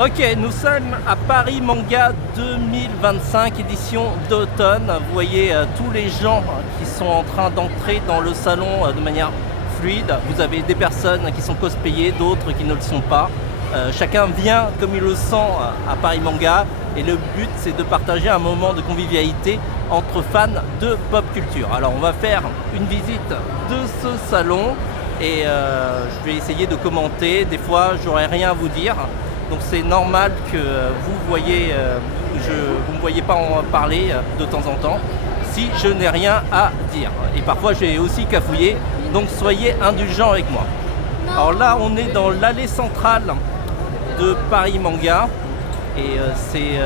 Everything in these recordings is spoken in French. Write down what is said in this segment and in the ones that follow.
Ok, nous sommes à Paris Manga 2025, édition d'automne. Vous voyez tous les gens qui sont en train d'entrer dans le salon de manière fluide. Vous avez des personnes qui sont cosplayées, d'autres qui ne le sont pas. Chacun vient comme il le sent à Paris Manga et le but c'est de partager un moment de convivialité entre fans de pop culture. Alors on va faire une visite de ce salon et je vais essayer de commenter. Des fois j'aurai rien à vous dire. Donc c'est normal que vous ne me voyez pas en parler de temps en temps si je n'ai rien à dire. Et parfois j'ai aussi cafouillé, donc soyez indulgents avec moi. Alors là on est dans l'allée centrale de Paris Manga et c'est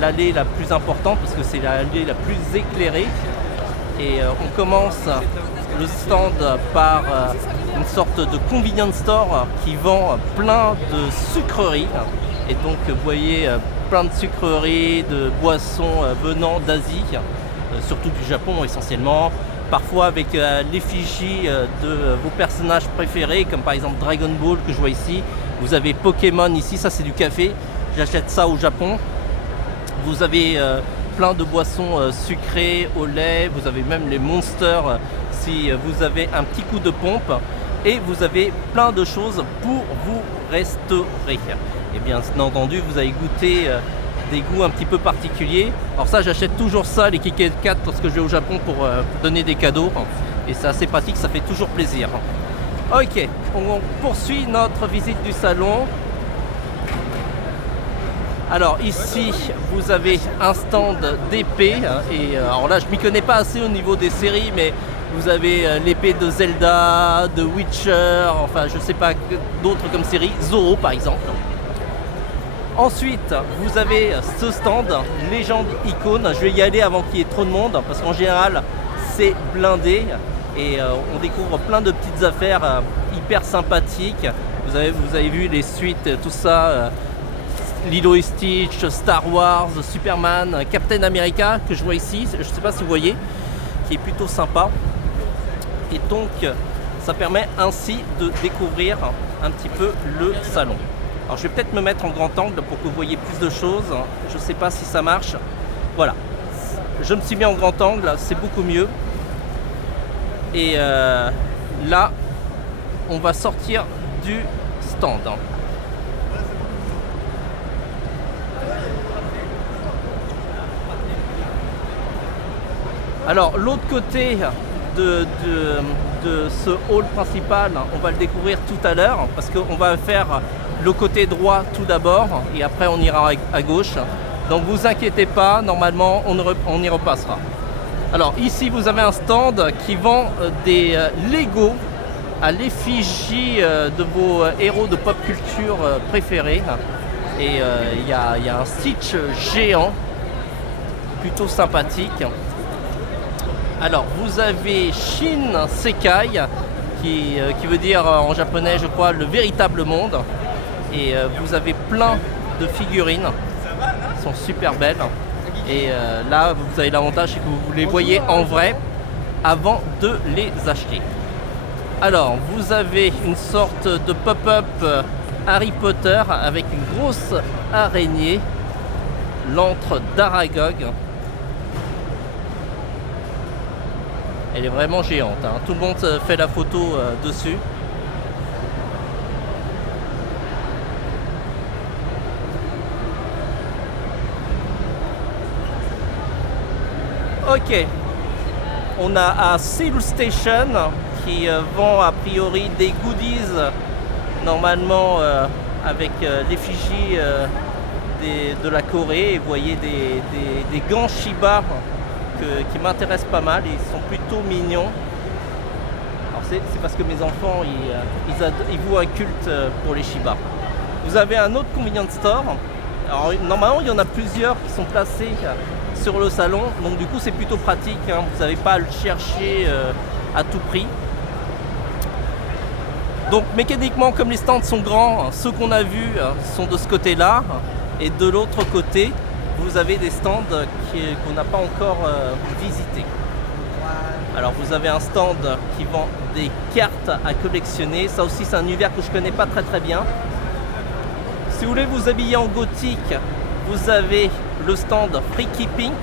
l'allée la plus importante parce que c'est l'allée la plus éclairée. Et on commence le stand par une sorte de convenience store qui vend plein de sucreries. Et donc vous voyez plein de sucreries, de boissons venant d'Asie, surtout du Japon essentiellement. Parfois avec l'effigie de vos personnages préférés, comme par exemple Dragon Ball que je vois ici. Vous avez Pokémon ici, ça c'est du café. J'achète ça au Japon. Vous avez plein de boissons sucrées au lait. Vous avez même les Monsters si vous avez un petit coup de pompe. Et vous avez plein de choses pour vous restaurer. Et bien entendu, vous avez goûté des goûts un petit peu particuliers. Alors ça, j'achète toujours ça, les Kit Kat, lorsque je vais au Japon pour donner des cadeaux. Et c'est assez pratique, ça fait toujours plaisir. Ok, on poursuit notre visite du salon. Alors ici, vous avez un stand d'épée. Et alors là, je m'y connais pas assez au niveau des séries, mais vous avez l'épée de Zelda, de Witcher, enfin je sais pas d'autres comme séries, Zorro par exemple. Ensuite, vous avez ce stand, Légende Icône. Je vais y aller avant qu'il y ait trop de monde, parce qu'en général, c'est blindé. Et on découvre plein de petites affaires hyper sympathiques. Vous avez vu les suites, tout ça, Lilo et Stitch, Star Wars, Superman, Captain America, que je vois ici, je ne sais pas si vous voyez, qui est plutôt sympa. Et donc, ça permet ainsi de découvrir un petit peu le salon. Alors je vais peut-être me mettre en grand angle pour que vous voyez plus de choses. Je ne sais pas si ça marche. Voilà. Je me suis mis en grand angle, c'est beaucoup mieux. Et là, on va sortir du stand. Alors l'autre côté de ce hall principal, on va le découvrir tout à l'heure parce qu'on va faire le côté droit tout d'abord et après on ira à gauche. Donc vous inquiétez pas, normalement on y repassera. Alors ici vous avez un stand qui vend des Lego à l'effigie de vos héros de pop culture préférés. Et il y a un Stitch géant, plutôt sympathique. Alors vous avez Shin Sekai qui veut dire en japonais je crois le véritable monde. Et vous avez plein de figurines, elles sont super belles. Et là vous avez l'avantage c'est que vous les voyez en vrai avant de les acheter. Alors vous avez une sorte de pop-up Harry Potter avec une grosse araignée, l'antre d'Aragog. Elle est vraiment géante, hein. Tout le monde fait la photo dessus. Ok, on a à Seoul Station qui vend a priori des goodies normalement avec l'effigie de la Corée. Et vous voyez des gants Shiba qui m'intéressent pas mal, ils sont plutôt mignons. Alors c'est parce que mes enfants ils vouent un culte pour les Shiba. Vous avez un autre convenience store. Alors normalement il y en a plusieurs qui sont placés sur le salon, donc du coup c'est plutôt pratique, hein. Vous n'avez pas à le chercher à tout prix. Donc mécaniquement comme les stands sont grands, ceux qu'on a vus sont de ce côté là et de l'autre côté vous avez des stands qu'on n'a pas encore visités. Alors vous avez un stand qui vend des cartes à collectionner. Ça aussi c'est un univers que je connais pas très bien. Si vous voulez vous habiller en gothique, vous avez le stand Freaky Pink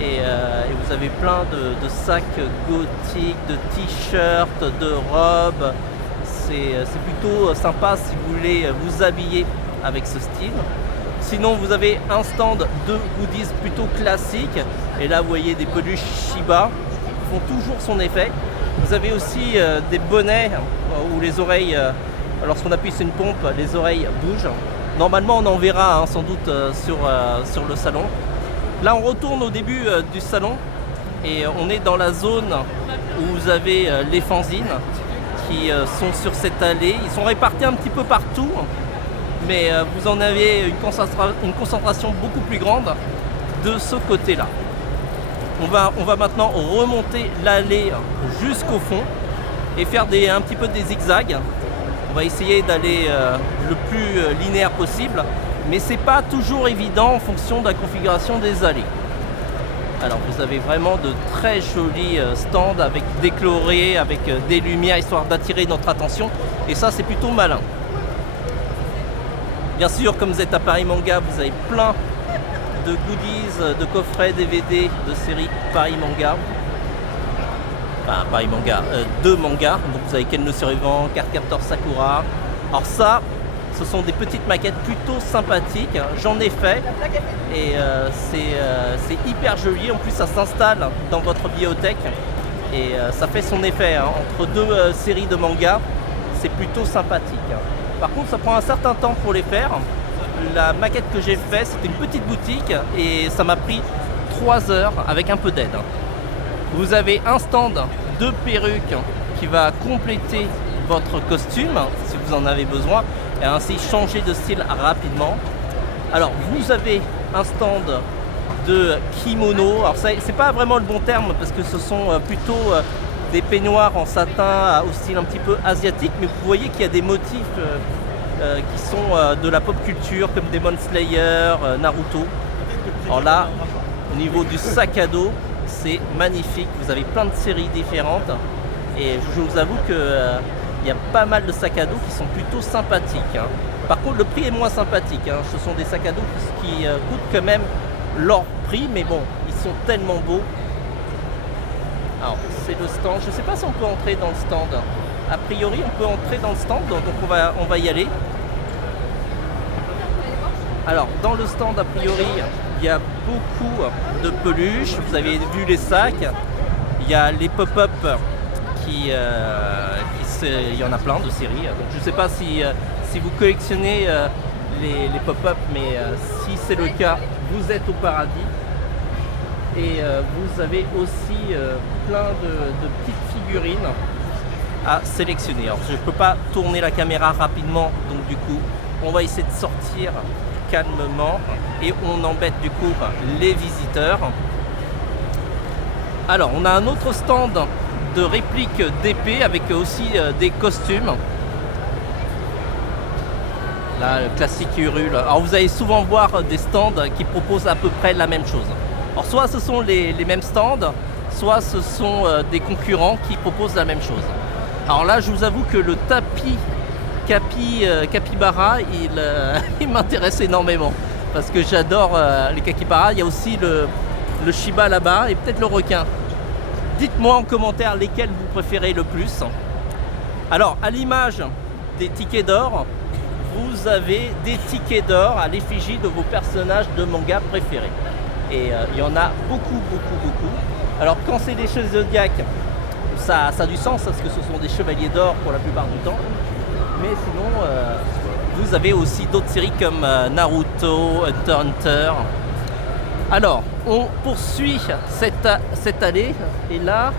et vous avez plein de sacs gothiques, de t-shirts, de robes. C'est plutôt sympa si vous voulez vous habiller avec ce style. Sinon vous avez un stand de goodies plutôt classique et là vous voyez des peluches Shiba qui font toujours son effet. Vous avez aussi des bonnets où les oreilles, lorsqu'on appuie sur une pompe, les oreilles bougent. Normalement on en verra sans doute sur le salon. Là on retourne au début du salon et on est dans la zone où vous avez les fanzines qui sont sur cette allée. Ils sont répartis un petit peu partout, mais vous en avez une concentration beaucoup plus grande de ce côté-là. On va maintenant remonter l'allée jusqu'au fond et faire un petit peu des zigzags. On va essayer d'aller le plus linéaire possible, mais c'est pas toujours évident en fonction de la configuration des allées. Alors vous avez vraiment de très jolis stands avec décolorés, avec des lumières histoire d'attirer notre attention, et ça c'est plutôt malin. Bien sûr, comme vous êtes à Paris Manga, vous avez plein de goodies, de coffrets DVD de série Paris Manga. Enfin Paris Manga, de manga. Donc vous avez Ken le Survivant, Cardcaptor Sakura. Alors ça, ce sont des petites maquettes plutôt sympathiques. J'en ai fait et c'est hyper joli. En plus ça s'installe dans votre bibliothèque et ça fait son effet. Entre deux séries de mangas, c'est plutôt sympathique. Par contre ça prend un certain temps pour les faire. La maquette que j'ai faite, c'était une petite boutique et ça m'a pris 3 heures avec un peu d'aide. Vous avez un stand de perruques qui va compléter votre costume si vous en avez besoin et ainsi changer de style rapidement. Alors vous avez un stand de kimono. Alors c'est pas vraiment le bon terme parce que ce sont plutôt des peignoirs en satin au style un petit peu asiatique, mais vous voyez qu'il y a des motifs qui sont de la pop culture comme Demon Slayer, Naruto. Alors là, au niveau du sac à dos, c'est magnifique. Vous avez plein de séries différentes et je vous avoue que il y a pas mal de sacs à dos qui sont plutôt sympathiques. Par contre, le prix est moins sympathique. Ce sont des sacs à dos qui coûtent quand même leur prix, mais bon, ils sont tellement beaux. Alors, c'est le stand. Je ne sais pas si on peut entrer dans le stand. A priori, on peut entrer dans le stand, donc on va y aller. Alors, dans le stand, a priori, il y a beaucoup de peluches. Vous avez vu les sacs. Il y a les pop-up il y en a plein de séries. Donc, je ne sais pas si vous collectionnez les pop-up, mais si c'est le cas, vous êtes au paradis. Et vous avez aussi plein de petites figurines à sélectionner. Alors je ne peux pas tourner la caméra rapidement, donc du coup on va essayer de sortir calmement et on embête du coup les visiteurs. Alors on a un autre stand de répliques d'épées avec aussi des costumes. Là le classique Hyrule. Alors vous allez souvent voir des stands qui proposent à peu près la même chose. Alors soit ce sont les mêmes stands, soit ce sont des concurrents qui proposent la même chose. Alors là, je vous avoue que le tapis capybara, il m'intéresse énormément parce que j'adore les capybaras. Il y a aussi le Shiba là-bas et peut-être le requin. Dites-moi en commentaire lesquels vous préférez le plus. Alors, à l'image des tickets d'or, vous avez des tickets d'or à l'effigie de vos personnages de manga préférés. Et il y en a beaucoup. Alors, quand c'est des chevaliers zodiaques, ça a du sens parce que ce sont des chevaliers d'or pour la plupart du temps. Mais sinon, vous avez aussi d'autres séries comme Naruto, Hunter x Hunter. Alors, on poursuit cette allée et là,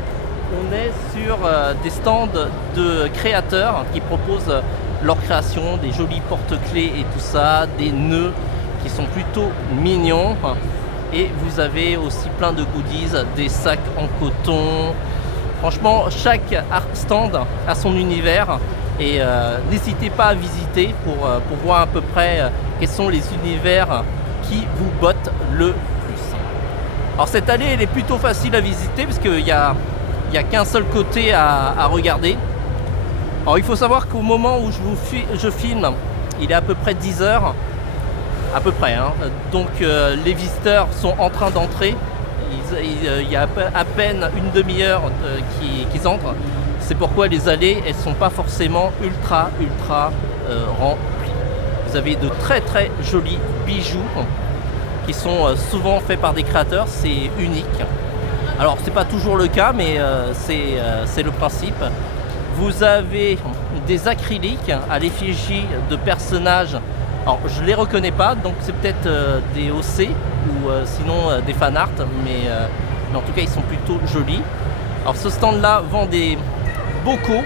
on est sur des stands de créateurs qui proposent leur création, des jolis porte-clés et tout ça, des nœuds qui sont plutôt mignons. Et vous avez aussi plein de goodies, des sacs en coton. Franchement, chaque stand a son univers et n'hésitez pas à visiter pour voir à peu près quels sont les univers qui vous bottent le plus. Alors cette allée, elle est plutôt facile à visiter parce qu'il n'y a qu'un seul côté à regarder. Alors il faut savoir qu'au moment où je filme, Il est à peu près 10 heures, à peu près. Hein. Donc les visiteurs sont en train d'entrer. Il y a à peine une demi-heure qu'ils entrent. C'est pourquoi les allées, elles ne sont pas forcément ultra remplies. Vous avez de très très jolis bijoux qui sont souvent faits par des créateurs, c'est unique. Alors c'est pas toujours le cas, mais c'est le principe. Vous avez des acryliques à l'effigie de personnages. Alors je ne les reconnais pas, donc c'est peut-être des OC ou sinon des fan art, mais en tout cas ils sont plutôt jolis. Alors ce stand là vend des bocaux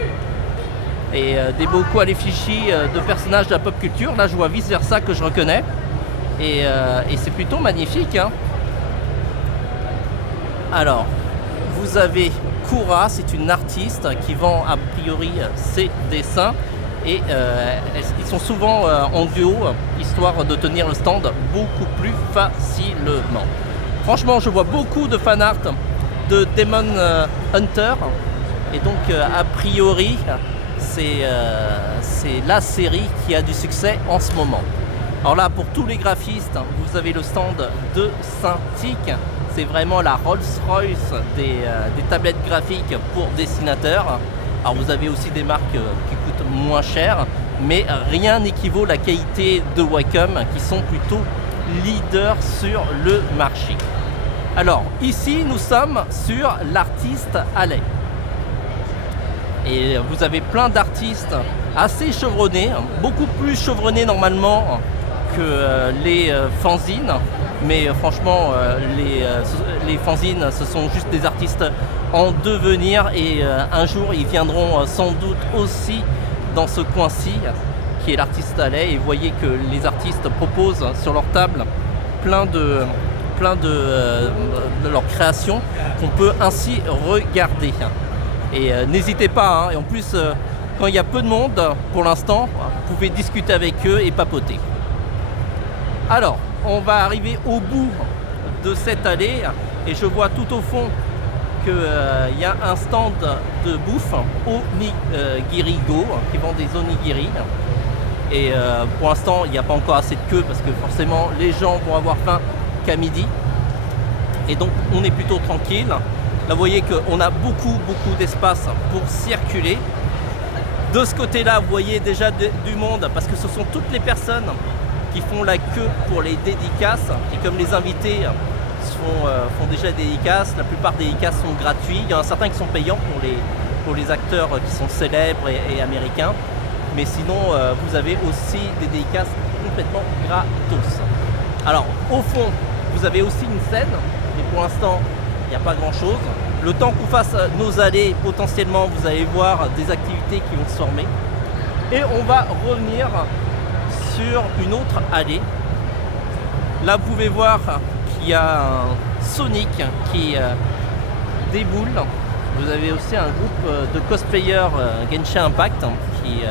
et des bocaux à l'effigie de personnages de la pop culture. Là je vois Vice Versa que je reconnais et c'est plutôt magnifique. Hein. Alors vous avez Kura, c'est une artiste qui vend a priori ses dessins et ils sont souvent en duo, histoire de tenir le stand beaucoup plus facilement. Franchement, je vois beaucoup de fan art de Demon Hunter et donc a priori c'est la série qui a du succès en ce moment. Alors là, pour tous les graphistes, vous avez le stand de Cintiq. C'est vraiment la Rolls-Royce des tablettes graphiques pour dessinateurs. Alors vous avez aussi des marques qui coûtent moins cher, mais rien n'équivaut à la qualité de Wacom qui sont plutôt leaders sur le marché. Alors ici nous sommes sur l'artiste Alley. Et vous avez plein d'artistes assez chevronnés, beaucoup plus chevronnés normalement que les fanzines. Mais franchement, les fanzines, ce sont juste des artistes en devenir et un jour, ils viendront sans doute aussi dans ce coin-ci, qui est l'artiste Alley. Et vous voyez que les artistes proposent sur leur table plein de leurs créations qu'on peut ainsi regarder. Et n'hésitez pas, hein, et en plus, quand il y a peu de monde, pour l'instant, vous pouvez discuter avec eux et papoter. Alors, on va arriver au bout de cette allée et je vois tout au fond qu'il y a un stand de bouffe, Onigiri Go, qui vend des onigiri. Et pour l'instant, il n'y a pas encore assez de queue parce que forcément, les gens vont avoir faim qu'à midi. Et donc, on est plutôt tranquille. Là, vous voyez qu'on a beaucoup d'espace pour circuler. De ce côté-là, vous voyez déjà du monde parce que ce sont toutes les personnes qui font la queue pour les dédicaces et comme les invités font déjà des dédicaces, la plupart des dédicaces sont gratuits. Il y en a certains qui sont payants pour les acteurs qui sont célèbres et américains, mais sinon vous avez aussi des dédicaces complètement gratos. Alors au fond vous avez aussi une scène, mais pour l'instant il n'y a pas grand chose. Le temps qu'on fasse nos allées, potentiellement vous allez voir des activités qui vont se former et on va revenir sur une autre allée. Là vous pouvez voir qu'il y a un Sonic qui déboule. Vous avez aussi un groupe de cosplayers Genshin Impact qui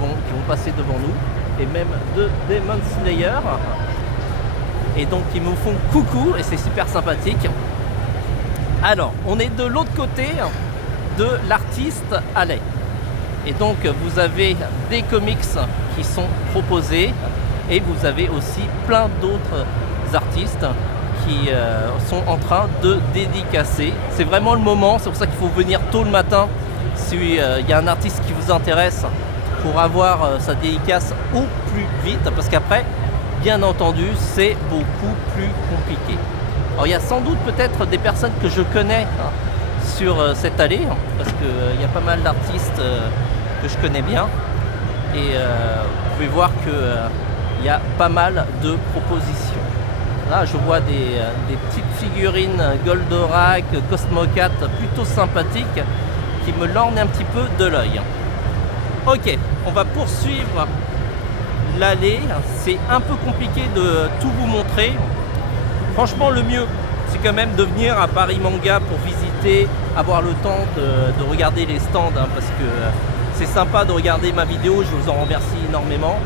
vont passer devant nous et même de Demon Slayer et donc ils me font coucou et c'est super sympathique. Alors on est de l'autre côté de l'artiste Alley. Et donc vous avez des comics qui sont proposés et vous avez aussi plein d'autres artistes qui sont en train de dédicacer. C'est vraiment le moment, c'est pour ça qu'il faut venir tôt le matin s'il y a un artiste qui vous intéresse pour avoir sa dédicace au plus vite parce qu'après, bien entendu, c'est beaucoup plus compliqué. Alors il y a sans doute peut-être des personnes que je connais sur cette allée parce qu'il y a pas mal d'artistes que je connais bien et vous pouvez voir qu'il y a pas mal de propositions. Là je vois des petites figurines Goldorak, Cosmocat plutôt sympathiques qui me lorgnent un petit peu de l'œil. Ok, on va poursuivre l'allée, c'est un peu compliqué de tout vous montrer. Franchement le mieux c'est quand même de venir à Paris Manga pour visiter, avoir le temps de regarder les stands parce que c'est sympa de regarder ma vidéo, je vous en remercie énormément,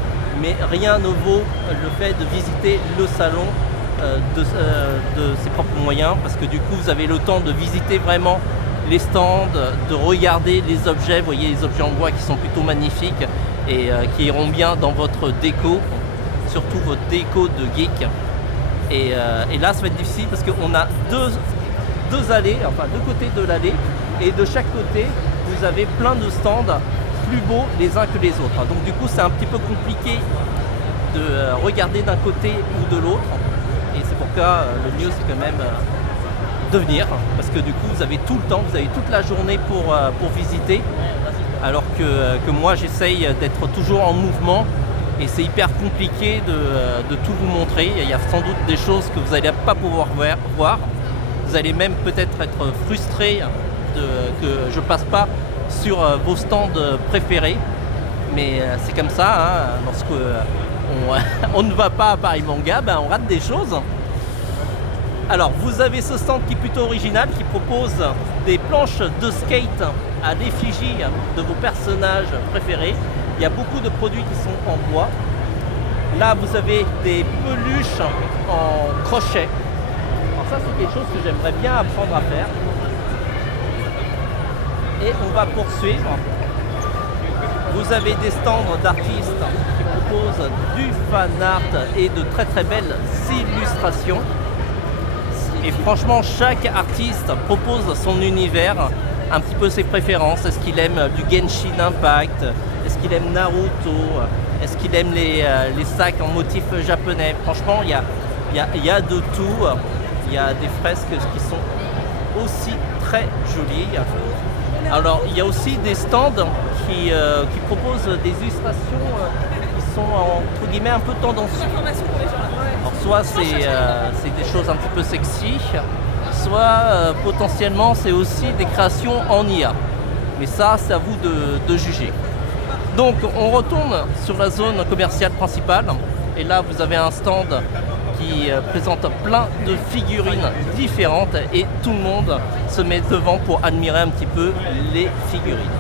mais rien ne vaut le fait de visiter le salon de ses propres moyens, parce que du coup vous avez le temps de visiter vraiment les stands, de regarder les objets, vous voyez les objets en bois qui sont plutôt magnifiques, et qui iront bien dans votre déco, surtout votre déco de geek. Et là, ça va être difficile parce qu'on a deux allées, enfin deux côtés de l'allée, et de chaque côté, vous avez plein de stands plus beaux les uns que les autres. Donc du coup, c'est un petit peu compliqué de regarder d'un côté ou de l'autre. Et c'est pourquoi le mieux, c'est quand même de venir, parce que du coup, vous avez tout le temps, vous avez toute la journée pour visiter, alors que moi, j'essaye d'être toujours en mouvement. Et c'est hyper compliqué de tout vous montrer. Il y a sans doute des choses que vous n'allez pas pouvoir voir. Vous allez même peut-être être frustré que je ne passe pas sur vos stands préférés. Mais c'est comme ça, hein, lorsque on ne va pas à Paris Manga, on rate des choses. Alors vous avez ce stand qui est plutôt original, qui propose des planches de skate à l'effigie de vos personnages préférés. Il y a beaucoup de produits qui sont en bois. Là, vous avez des peluches en crochet. Alors ça, c'est quelque chose que j'aimerais bien apprendre à faire. Et on va poursuivre. Vous avez des stands d'artistes qui proposent du fan art et de très très belles illustrations. Et franchement, chaque artiste propose son univers, un petit peu ses préférences. Est-ce qu'il aime du Genshin Impact ? Est-ce qu'il aime Naruto? Est-ce qu'il aime les sacs en motif japonais? Franchement, il y a de tout. Il y a des fresques qui sont aussi très jolies. Alors, il y a aussi des stands qui proposent des illustrations qui sont entre guillemets un peu tendancieuses. Alors, soit c'est des choses un petit peu sexy, soit potentiellement c'est aussi des créations en IA. Mais ça, c'est à vous de juger. Donc on retourne sur la zone commerciale principale et là vous avez un stand qui présente plein de figurines différentes et tout le monde se met devant pour admirer un petit peu les figurines.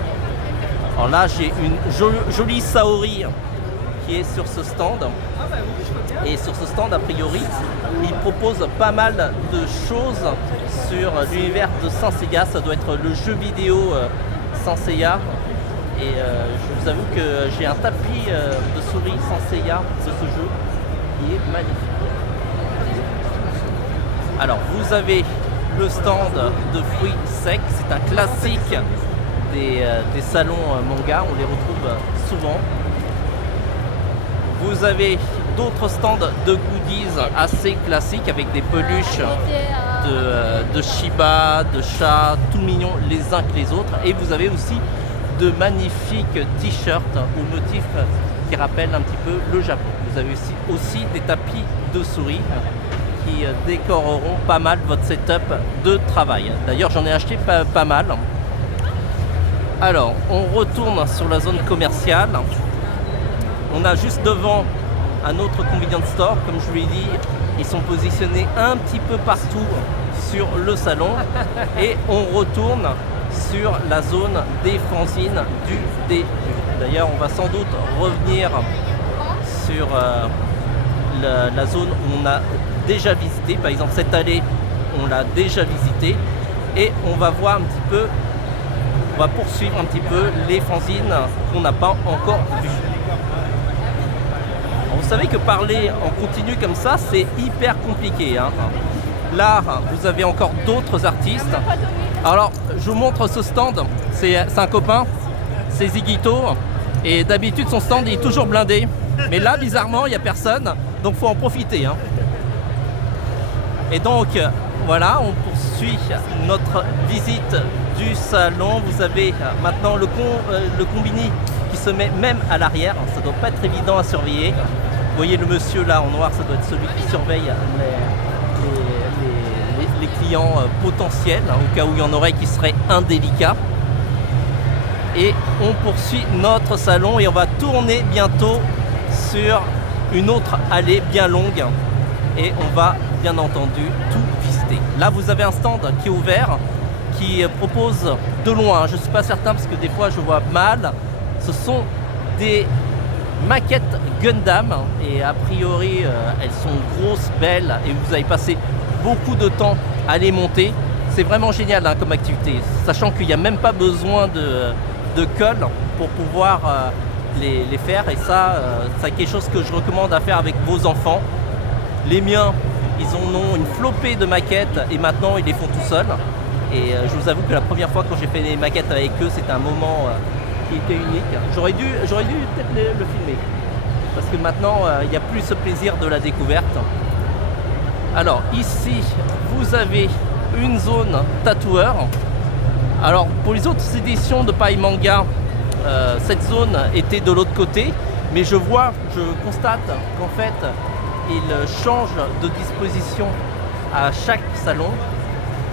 Alors là j'ai une jolie Saori qui est sur ce stand et sur ce stand a priori il propose pas mal de choses sur l'univers de Saint Seiya. Ça doit être le jeu vidéo Saint Seiya. Et je vous avoue que j'ai un tapis de souris Saint Seiya de ce jeu qui est magnifique. Alors vous avez le stand de fruits secs, c'est un classique des salons manga, on les retrouve souvent. Vous avez d'autres stands de goodies assez classiques avec des peluches de Shiba, de chats, tout mignons les uns que les autres. Et vous avez aussi de magnifiques t-shirts au motif qui rappellent un petit peu le Japon. Vous avez aussi des tapis de souris qui décoreront pas mal votre setup de travail. D'ailleurs, j'en ai acheté pas mal. Alors, on retourne sur la zone commerciale. On a juste devant un autre convenience store, comme je vous l'ai dit, ils sont positionnés un petit peu partout sur le salon et on retourne sur la zone des fanzines du début. D'ailleurs, on va sans doute revenir sur la zone où on a déjà visité. Par exemple, cette allée, on l'a déjà visitée et on va voir un petit peu, on va poursuivre un petit peu les fanzines qu'on n'a pas encore vues. Vous savez que parler en continu comme ça, c'est hyper compliqué, hein. Là, vous avez encore d'autres artistes. Alors, je vous montre ce stand. C'est un copain, c'est Zigito. Et d'habitude, son stand est toujours blindé. Mais là, bizarrement, il n'y a personne. Donc, il faut en profiter, hein. Et donc, voilà, on poursuit notre visite du salon. Vous avez maintenant le combini qui se met même à l'arrière. Ça ne doit pas être évident à surveiller. Vous voyez le monsieur là en noir, ça doit être celui qui surveille les clients potentiels, hein, au cas où il y en aurait qui seraient indélicats. Et on poursuit notre salon et on va tourner bientôt sur une autre allée bien longue. Et on va bien entendu tout visiter. Là vous avez un stand qui est ouvert, qui propose de loin, je ne suis pas certain parce que des fois je vois mal, ce sont des maquettes Gundam et a priori elles sont grosses, belles et vous avez passé beaucoup de temps à les monter. C'est vraiment génial, hein, comme activité, sachant qu'il n'y a même pas besoin de colle pour pouvoir les faire, et ça, c'est quelque chose que je recommande à faire avec vos enfants. Les miens, ils en ont une flopée de maquettes et maintenant ils les font tout seuls. Et je vous avoue que la première fois quand j'ai fait des maquettes avec eux, c'était un moment qui était unique. J'aurais dû peut-être le filmer, parce que maintenant il n'y a plus ce plaisir de la découverte. Alors ici, vous avez une zone tatoueur. Alors pour les autres éditions de Paris Manga, cette zone était de l'autre côté, mais je constate qu'en fait, ils changent de disposition à chaque salon.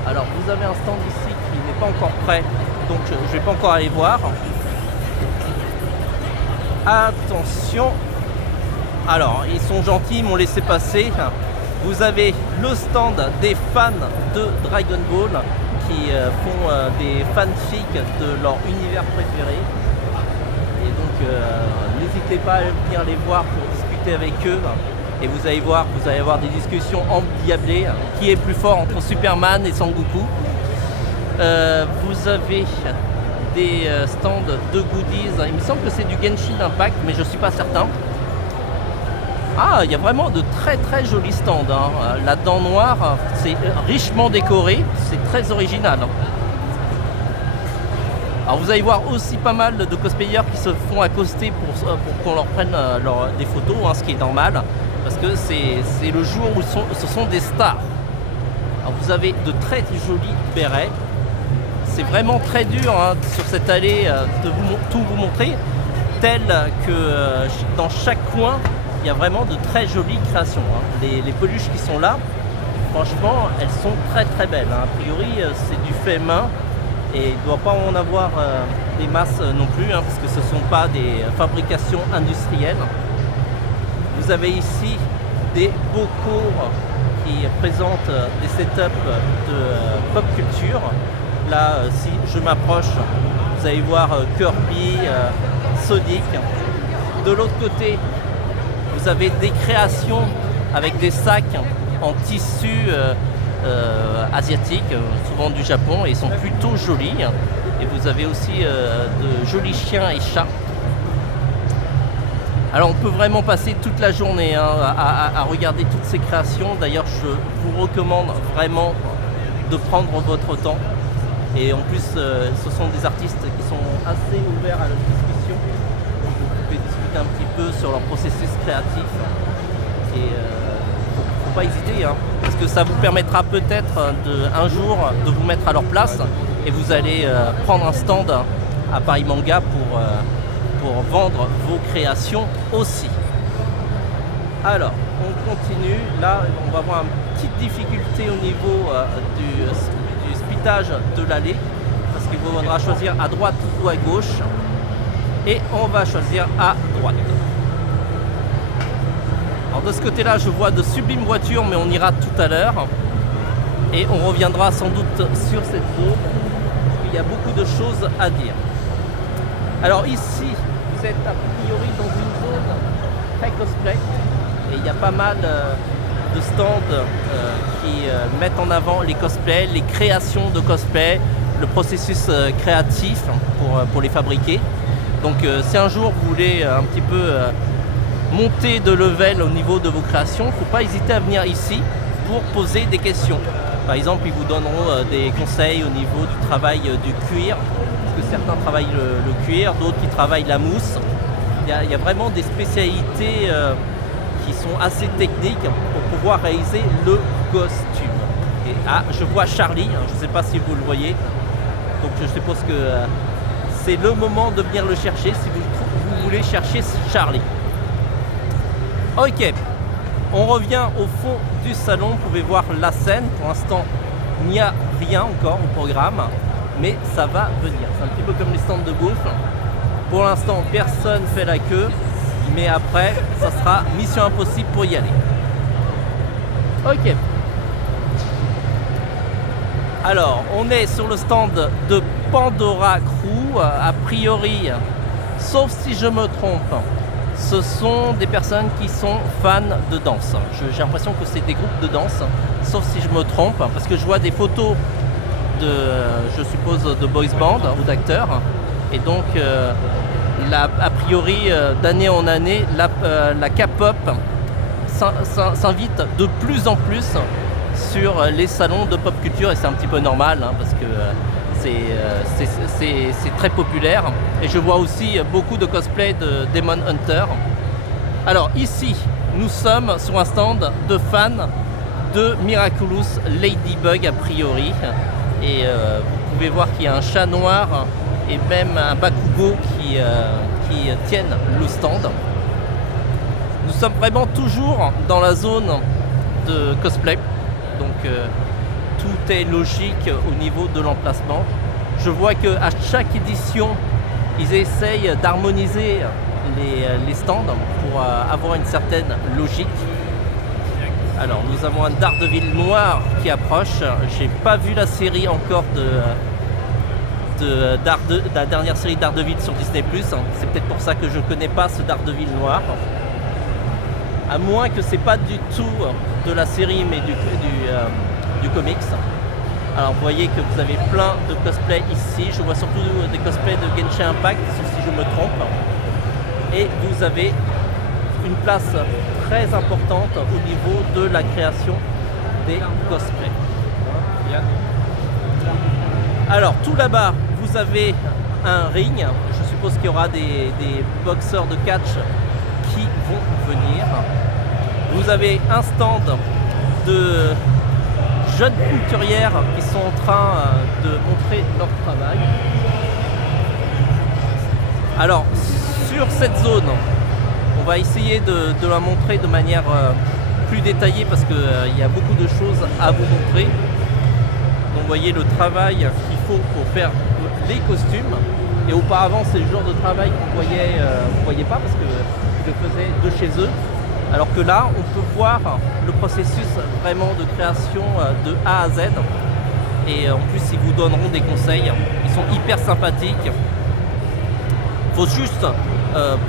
Alors vous avez un stand ici qui n'est pas encore prêt, donc je ne vais pas encore aller voir. Attention. Alors ils sont gentils, ils m'ont laissé passer. Vous avez le stand des fans de Dragon Ball qui font des fanfics de leur univers préféré. Et donc n'hésitez pas à venir les voir pour discuter avec eux. Et vous allez voir, vous allez avoir des discussions endiablées. Qui est plus fort entre Superman et Sangoku. Vous avez des stands de goodies. Il me semble que c'est du Genshin Impact, mais je ne suis pas certain. Ah, il y a vraiment de très très jolis stands. La dent noire, c'est richement décoré, c'est très original. Alors vous allez voir aussi pas mal de cosplayers qui se font accoster pour qu'on leur prenne des photos, ce qui est normal, parce que c'est le jour où ce sont des stars. Alors vous avez de très jolis bérets. C'est vraiment très dur sur cette allée de tout vous montrer, tel que dans chaque coin, il y a vraiment de très jolies créations. Les peluches qui sont là, franchement, elles sont très très belles. A priori, c'est du fait main et il ne doit pas en avoir des masses non plus, parce que ce ne sont pas des fabrications industrielles. Vous avez ici des bocaux qui présentent des setups de pop culture. Là, si je m'approche, vous allez voir Kirby, Sonic. De l'autre côté, vous avez des créations avec des sacs en tissu asiatique, souvent du Japon, et ils sont plutôt jolis. Et vous avez aussi de jolis chiens et chats. Alors on peut vraiment passer toute la journée à regarder toutes ces créations. D'ailleurs, je vous recommande vraiment de prendre votre temps. Et en plus, ce sont des artistes qui sont assez ouverts à la discussion. Donc vous pouvez discuter un petit peu sur leur processus créatif. Et faut pas hésiter, parce que ça vous permettra peut-être un jour de vous mettre à leur place et vous allez prendre un stand à Paris Manga pour vendre vos créations aussi. Alors, on continue. Là, on va avoir une petite difficulté au niveau du spitage de l'allée, parce qu'il vous faudra choisir à droite ou à gauche. Et on va choisir à droite. Alors de ce côté-là, je vois de sublimes voitures, mais on ira tout à l'heure. Et on reviendra sans doute sur cette zone, parce qu'il y a beaucoup de choses à dire. Alors ici, vous êtes a priori dans une zone très cosplay. Et il y a pas mal de stands qui mettent en avant les cosplays, les créations de cosplay, le processus créatif pour les fabriquer. Donc si un jour vous voulez un petit peu monter de level au niveau de vos créations, il ne faut pas hésiter à venir ici pour poser des questions. Par exemple, ils vous donneront des conseils au niveau du travail du cuir, parce que certains travaillent le cuir, d'autres qui travaillent la mousse. Il y a vraiment des spécialités qui sont assez techniques pour pouvoir réaliser le costume. Et je vois Charlie, je ne sais pas si vous le voyez, donc je suppose que c'est le moment de venir le chercher si vous voulez chercher Charlie. Ok, on revient au fond du salon, vous pouvez voir la scène. Pour l'instant, il n'y a rien encore au programme, mais ça va venir. C'est un petit peu comme les stands de bouffe. Pour l'instant, personne ne fait la queue, mais après, ça sera mission impossible pour y aller. Ok. Alors, on est sur le stand de Pandora Crew. A priori, sauf si je me trompe, ce sont des personnes qui sont fans de danse. J'ai l'impression que c'est des groupes de danse, sauf si je me trompe, parce que je vois des photos je suppose, de boys band ou d'acteurs. Et donc, a priori, d'année en année, la K-pop s'invite de plus en plus sur les salons de pop culture, et c'est un petit peu normal hein, parce que c'est très populaire. Et je vois aussi beaucoup de cosplay de Demon Hunter. Alors ici, nous sommes sur un stand de fans de Miraculous Ladybug a priori. Et vous pouvez voir qu'il y a un chat noir et même un Bakugo qui tiennent le stand. Nous sommes vraiment toujours dans la zone de cosplay. Donc tout est logique au niveau de l'emplacement. Je vois qu'à chaque édition, ils essayent d'harmoniser les stands pour avoir une certaine logique. Alors nous avons un Daredevil noir qui approche. J'ai pas vu la série encore de la dernière série Daredevil sur Disney+. C'est peut-être pour ça que je connais pas ce Daredevil noir. À moins que c'est pas du tout de la série mais du comics. Alors vous voyez que vous avez plein de cosplays ici. Je vois surtout des cosplays de Genshin Impact, sauf si je me trompe. Et vous avez une place très importante au niveau de la création des cosplays. Alors tout là-bas, vous avez un ring. Je suppose qu'il y aura des boxeurs de catch qui vont venir. Vous avez un stand de jeunes couturières qui sont en train de montrer leur travail. Alors sur cette zone, on va essayer de la montrer de manière plus détaillée parce qu'il y a beaucoup de choses à vous montrer. Donc vous voyez le travail qu'il faut pour faire les costumes. Et auparavant, c'est le genre de travail qu'on vous voyez pas parce que je le faisais de chez eux. Alors que là, on peut voir le processus vraiment de création de A à Z. Et en plus, ils vous donneront des conseils. Ils sont hyper sympathiques. Il faut juste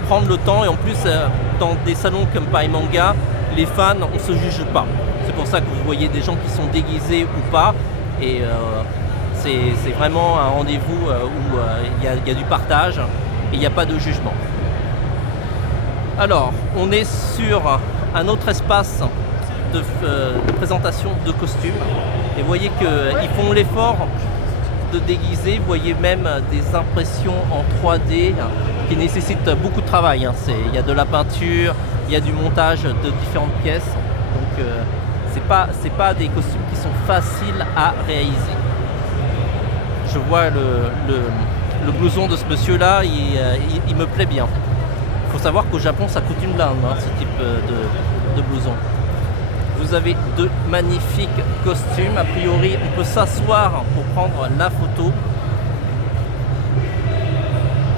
prendre le temps. Et en plus, dans des salons comme Paris Manga, les fans, on ne se juge pas. C'est pour ça que vous voyez des gens qui sont déguisés ou pas. Et c'est vraiment un rendez-vous où il y a du partage et il n'y a pas de jugement. Alors, on est sur un autre espace de présentation de costumes. Et vous voyez qu'ils font l'effort de déguiser. Vous voyez même des impressions en 3D qui nécessitent beaucoup de travail. Il y a de la peinture, il y a du montage de différentes pièces. Donc, c'est pas des costumes qui sont faciles à réaliser. Je vois le blouson de ce monsieur-là, il me plaît bien. Il faut savoir qu'au Japon, ça coûte une blinde, ce type de blouson. Vous avez de magnifiques costumes. A priori, on peut s'asseoir pour prendre la photo.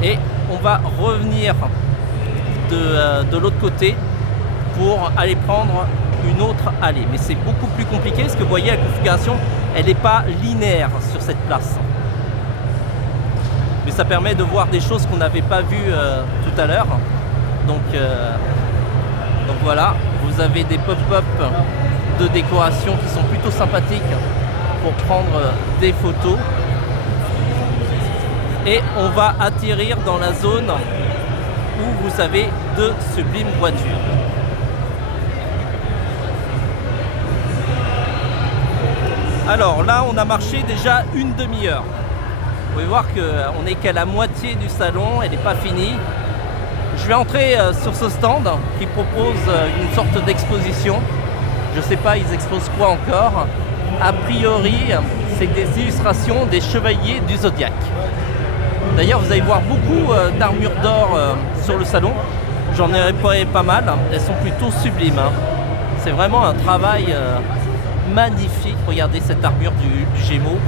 Et on va revenir de l'autre côté pour aller prendre une autre allée. Mais c'est beaucoup plus compliqué parce que vous voyez, la configuration, elle n'est pas linéaire sur cette place. Mais ça permet de voir des choses qu'on n'avait pas vues tout à l'heure. Donc voilà, vous avez des pop-up de décoration qui sont plutôt sympathiques pour prendre des photos. Et on va atterrir dans la zone où vous avez de sublimes voitures. Alors là, on a marché déjà une demi-heure. Vous pouvez voir qu'on n'est qu'à la moitié du salon, elle n'est pas finie. Je vais entrer sur ce stand qui propose une sorte d'exposition. Je ne sais pas, ils exposent quoi encore. A priori, c'est des illustrations des chevaliers du Zodiaque. D'ailleurs, vous allez voir beaucoup d'armures d'or sur le salon. J'en ai réparé pas mal. Elles sont plutôt sublimes. C'est vraiment un travail magnifique. Regardez cette armure du Gémeaux.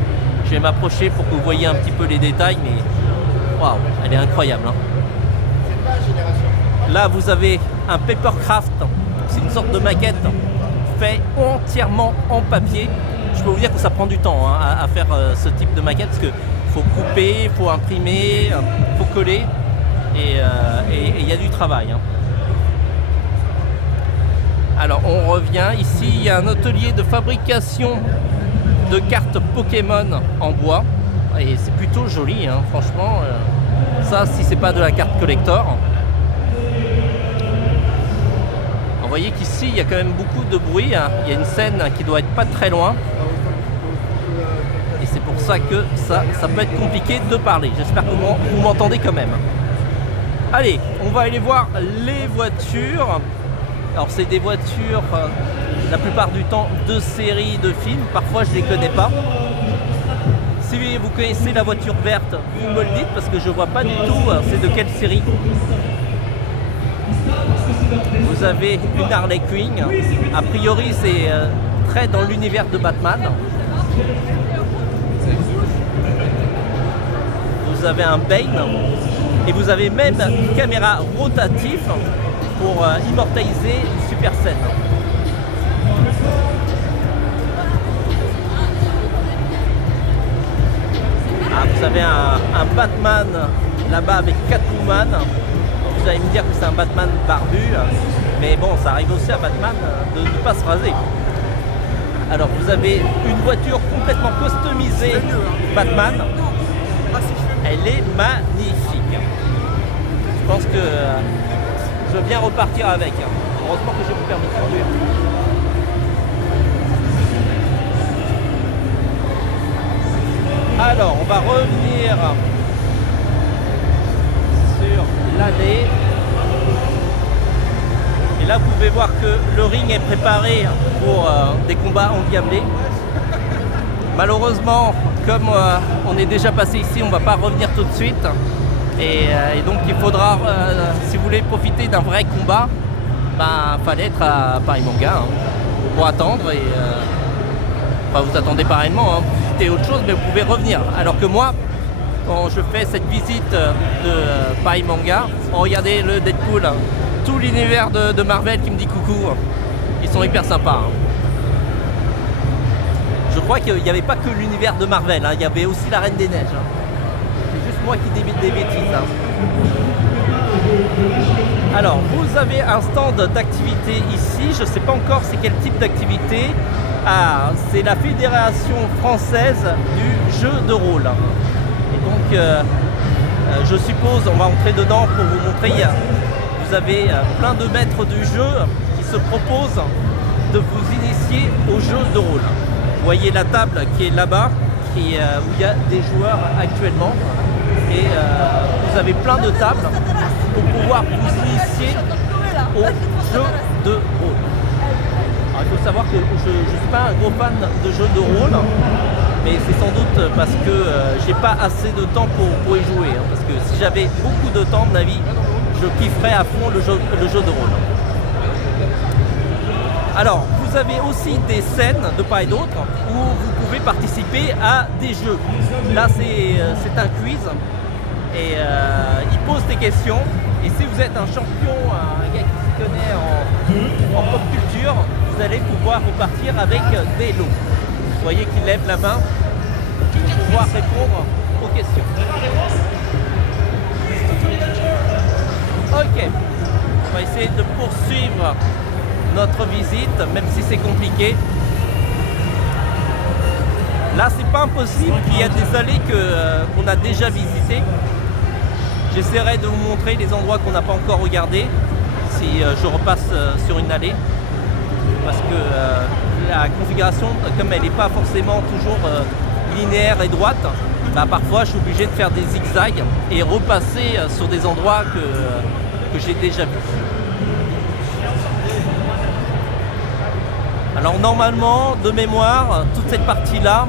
Je vais m'approcher pour que vous voyez un petit peu les détails, mais waouh, elle est incroyable. Là, vous avez un papercraft. C'est une sorte de maquette fait entièrement en papier. Je peux vous dire que ça prend du temps à faire ce type de maquette parce qu'il faut couper, il faut imprimer, il faut coller et il y a du travail. Alors on revient, ici il y a un atelier de fabrication de cartes Pokémon en bois et c'est plutôt joli, franchement ça si c'est pas de la carte collector. Vous voyez qu'ici il y a quand même beaucoup de bruit, hein. Il y a une scène qui doit être pas très loin. Et c'est pour ça que ça peut être compliqué de parler. J'espère que vous m'entendez quand même. Allez, on va aller voir les voitures. Alors c'est des voitures, la plupart du temps, de séries de films. Parfois je ne les connais pas. Si vous connaissez la voiture verte, vous me le dites parce que je ne vois pas du tout c'est de quelle série. Vous avez une Harley Quinn. A priori c'est très dans l'univers de Batman. Vous avez un Bane. Et vous avez même une caméra rotative pour immortaliser une super scène. Vous avez un Batman là-bas avec Catwoman. Vous allez me dire que c'est un Batman barbu, mais bon, ça arrive aussi à Batman de ne pas se raser. Alors vous avez une voiture complètement customisée Batman. Elle est magnifique. Je pense que je veux bien repartir avec. Heureusement que j'ai mon permis de conduire. Alors, on va revenir sur l'allée. Et là, vous pouvez voir que le ring est préparé pour des combats endiablés. Malheureusement, comme on est déjà passé ici, on ne va pas revenir tout de suite. Et donc, il faudra, si vous voulez profiter d'un vrai combat, fallait être à Paris Manga pour attendre. Et vous attendez pareillement, hein, visiter autre chose, mais vous pouvez revenir. Alors que moi, quand je fais cette visite de Paris Manga, regardez le Deadpool, tout l'univers de Marvel qui me dit coucou, ils sont hyper sympas. Hein. Je crois qu'il n'y avait pas que l'univers de Marvel, hein, il y avait aussi la Reine des Neiges. Hein. C'est juste moi qui débite des bêtises. Hein. Alors, vous avez un stand d'activité ici, je ne sais pas encore c'est quel type d'activité. C'est la Fédération française du jeu de rôle. Et donc, je suppose, on va entrer dedans pour vous montrer, vous avez plein de maîtres du jeu qui se proposent de vous initier au jeu de rôle. Vous voyez la table qui est là-bas, où il y a des joueurs actuellement. Et vous avez plein de tables pour pouvoir vous initier au jeu de rôle. Alors, il faut savoir que je ne suis pas un gros fan de jeux de rôle, mais c'est sans doute parce que j'ai pas assez de temps pour y jouer. Hein, parce que si j'avais beaucoup de temps, à mon avis, je kifferais à fond le jeu de rôle. Alors, vous avez aussi des scènes de part et d'autre où vous pouvez participer à des jeux. Là, c'est un quiz et il pose des questions. Et si vous êtes un champion, un gars qui s'y connaît en pop culture, vous allez pouvoir repartir avec des lots. Vous voyez qu'il lève la main pour pouvoir répondre aux questions. Ok, on va essayer de poursuivre notre visite, même si c'est compliqué. Là, c'est pas impossible qu'il y a des allées qu'on a déjà visitées. J'essaierai de vous montrer les endroits qu'on n'a pas encore regardés si je repasse sur une allée. Parce que la configuration, comme elle n'est pas forcément toujours linéaire et droite, parfois je suis obligé de faire des zigzags et repasser sur des endroits que j'ai déjà vus. Alors normalement, de mémoire, toute cette partie-là,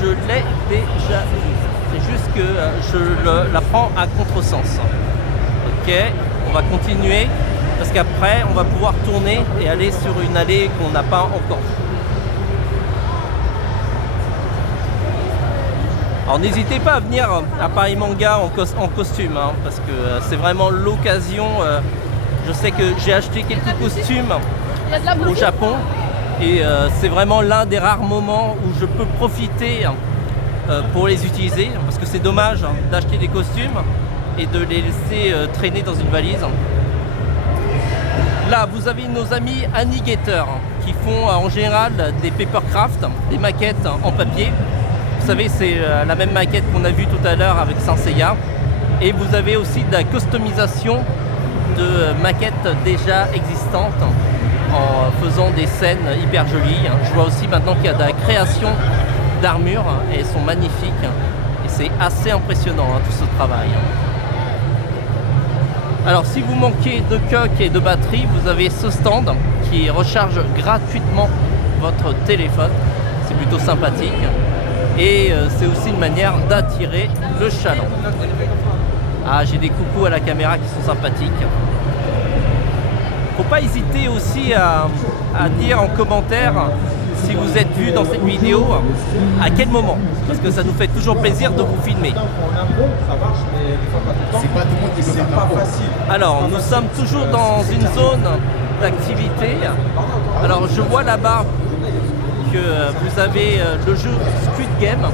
je l'ai déjà vue. C'est juste que je la prends à contresens. Ok, on va continuer parce qu'après on va pouvoir tourner et aller sur une allée qu'on n'a pas encore vue. Alors n'hésitez pas à venir à Paris Manga en costume, hein, parce que c'est vraiment l'occasion. Je sais que j'ai acheté quelques costumes au Japon et c'est vraiment l'un des rares moments où je peux profiter pour les utiliser, parce que c'est dommage d'acheter des costumes et de les laisser traîner dans une valise. Là, vous avez nos amis Annigator qui font en général des papercraft, des maquettes en papier. Vous savez, c'est la même maquette qu'on a vue tout à l'heure avec Saint Seiya. Et vous avez aussi de la customisation de maquettes déjà existantes en faisant des scènes hyper jolies. Je vois aussi maintenant qu'il y a de la création d'armures et elles sont magnifiques. Et c'est assez impressionnant tout ce travail. Alors si vous manquez de coque et de batterie, vous avez ce stand qui recharge gratuitement votre téléphone. C'est plutôt sympathique. Et c'est aussi une manière d'attirer le chaland. Ah, j'ai des coucous à la caméra qui sont sympathiques. Faut pas hésiter aussi à dire en commentaire si vous êtes vu dans cette vidéo, à quel moment, parce que ça nous fait toujours plaisir de vous filmer. C'est pas tout le monde qui peut faire pas facile. Alors, nous sommes toujours dans une zone d'activité. Alors, je vois là-bas que vous avez le jeu Squid Game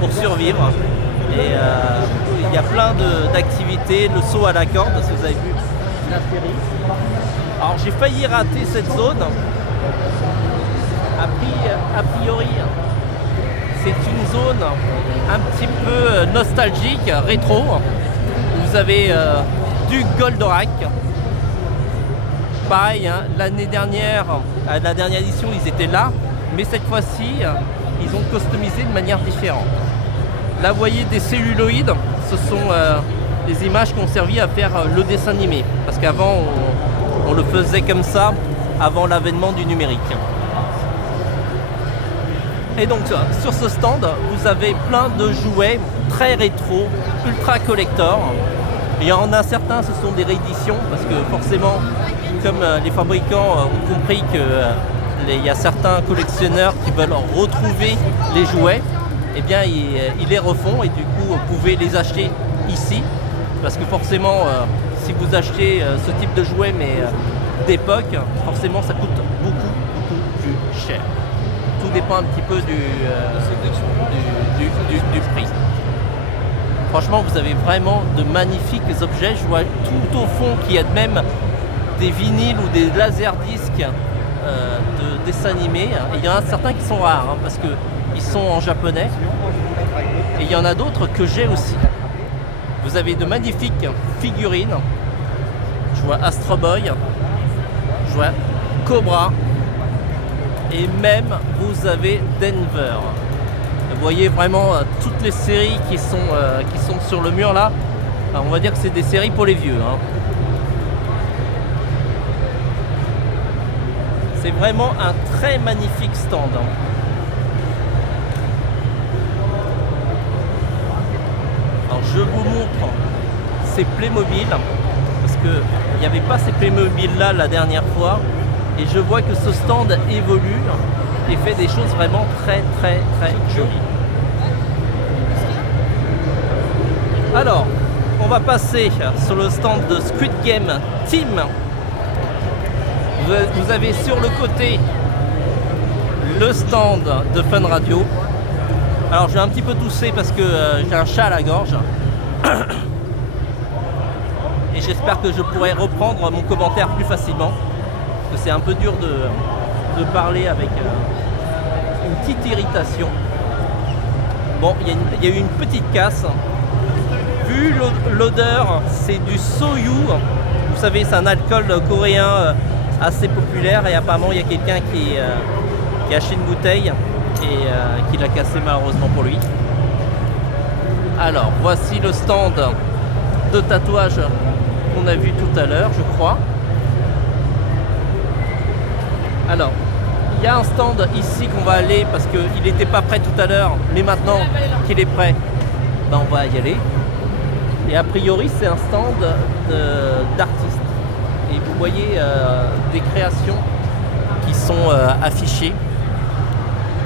pour survivre. Et il y a plein d'activités, le saut à la corde, si vous avez vu la série. Alors j'ai failli rater cette zone. A priori, c'est une zone un petit peu nostalgique, rétro. Vous avez du Goldorak. Pareil, l'année dernière, à la dernière édition, ils étaient là, mais cette fois-ci, ils ont customisé de manière différente. Là, vous voyez des celluloïdes, ce sont des images qui ont servi à faire le dessin animé. Parce qu'avant, on le faisait comme ça, avant l'avènement du numérique. Et donc, sur ce stand, vous avez plein de jouets très rétro, ultra collector. Il y en a certains, ce sont des rééditions, parce que forcément, comme les fabricants ont compris qu'il y a certains collectionneurs qui veulent retrouver les jouets, eh bien ils les refont et du coup vous pouvez les acheter ici parce que forcément si vous achetez ce type de jouet mais d'époque, forcément ça coûte beaucoup plus cher. Tout dépend un petit peu du prix. Franchement vous avez vraiment de magnifiques objets. Je vois tout au fond qu'il y a même des vinyles ou des laserdiscs de dessins animés. Et il y en a certains qui sont rares parce que ils sont en japonais et il y en a d'autres que j'ai aussi. Vous avez de magnifiques figurines. Je vois Astro Boy, je vois Cobra et même vous avez Denver. Vous voyez vraiment toutes les séries qui sont sur le mur là. Alors, on va dire que c'est des séries pour les vieux. C'est vraiment un très magnifique stand. Alors je vous montre ces Playmobil parce qu'il n'y avait pas ces Playmobil là la dernière fois et je vois que ce stand évolue et fait des choses vraiment très jolies. Alors on va passer sur le stand de Squid Game Team. Vous avez sur le côté le stand de Fun Radio. Alors je vais un petit peu tousser parce que j'ai un chat à la gorge. Et j'espère que je pourrai reprendre mon commentaire plus facilement. Parce que c'est un peu dur de parler avec une petite irritation. Bon, il y a eu une petite casse. Vu l'odeur, c'est du soyu. Vous savez, c'est un alcool coréen assez populaire. Et apparemment, il y a quelqu'un qui a acheté une bouteille et qui l'a cassé malheureusement pour lui. Alors, voici le stand de tatouage qu'on a vu tout à l'heure, je crois. Alors, il y a un stand ici qu'on va aller parce qu'il n'était pas prêt tout à l'heure, mais maintenant qu'il est prêt, ben on va y aller. Et a priori, c'est un stand d'artistes. Et vous voyez des créations qui sont affichées.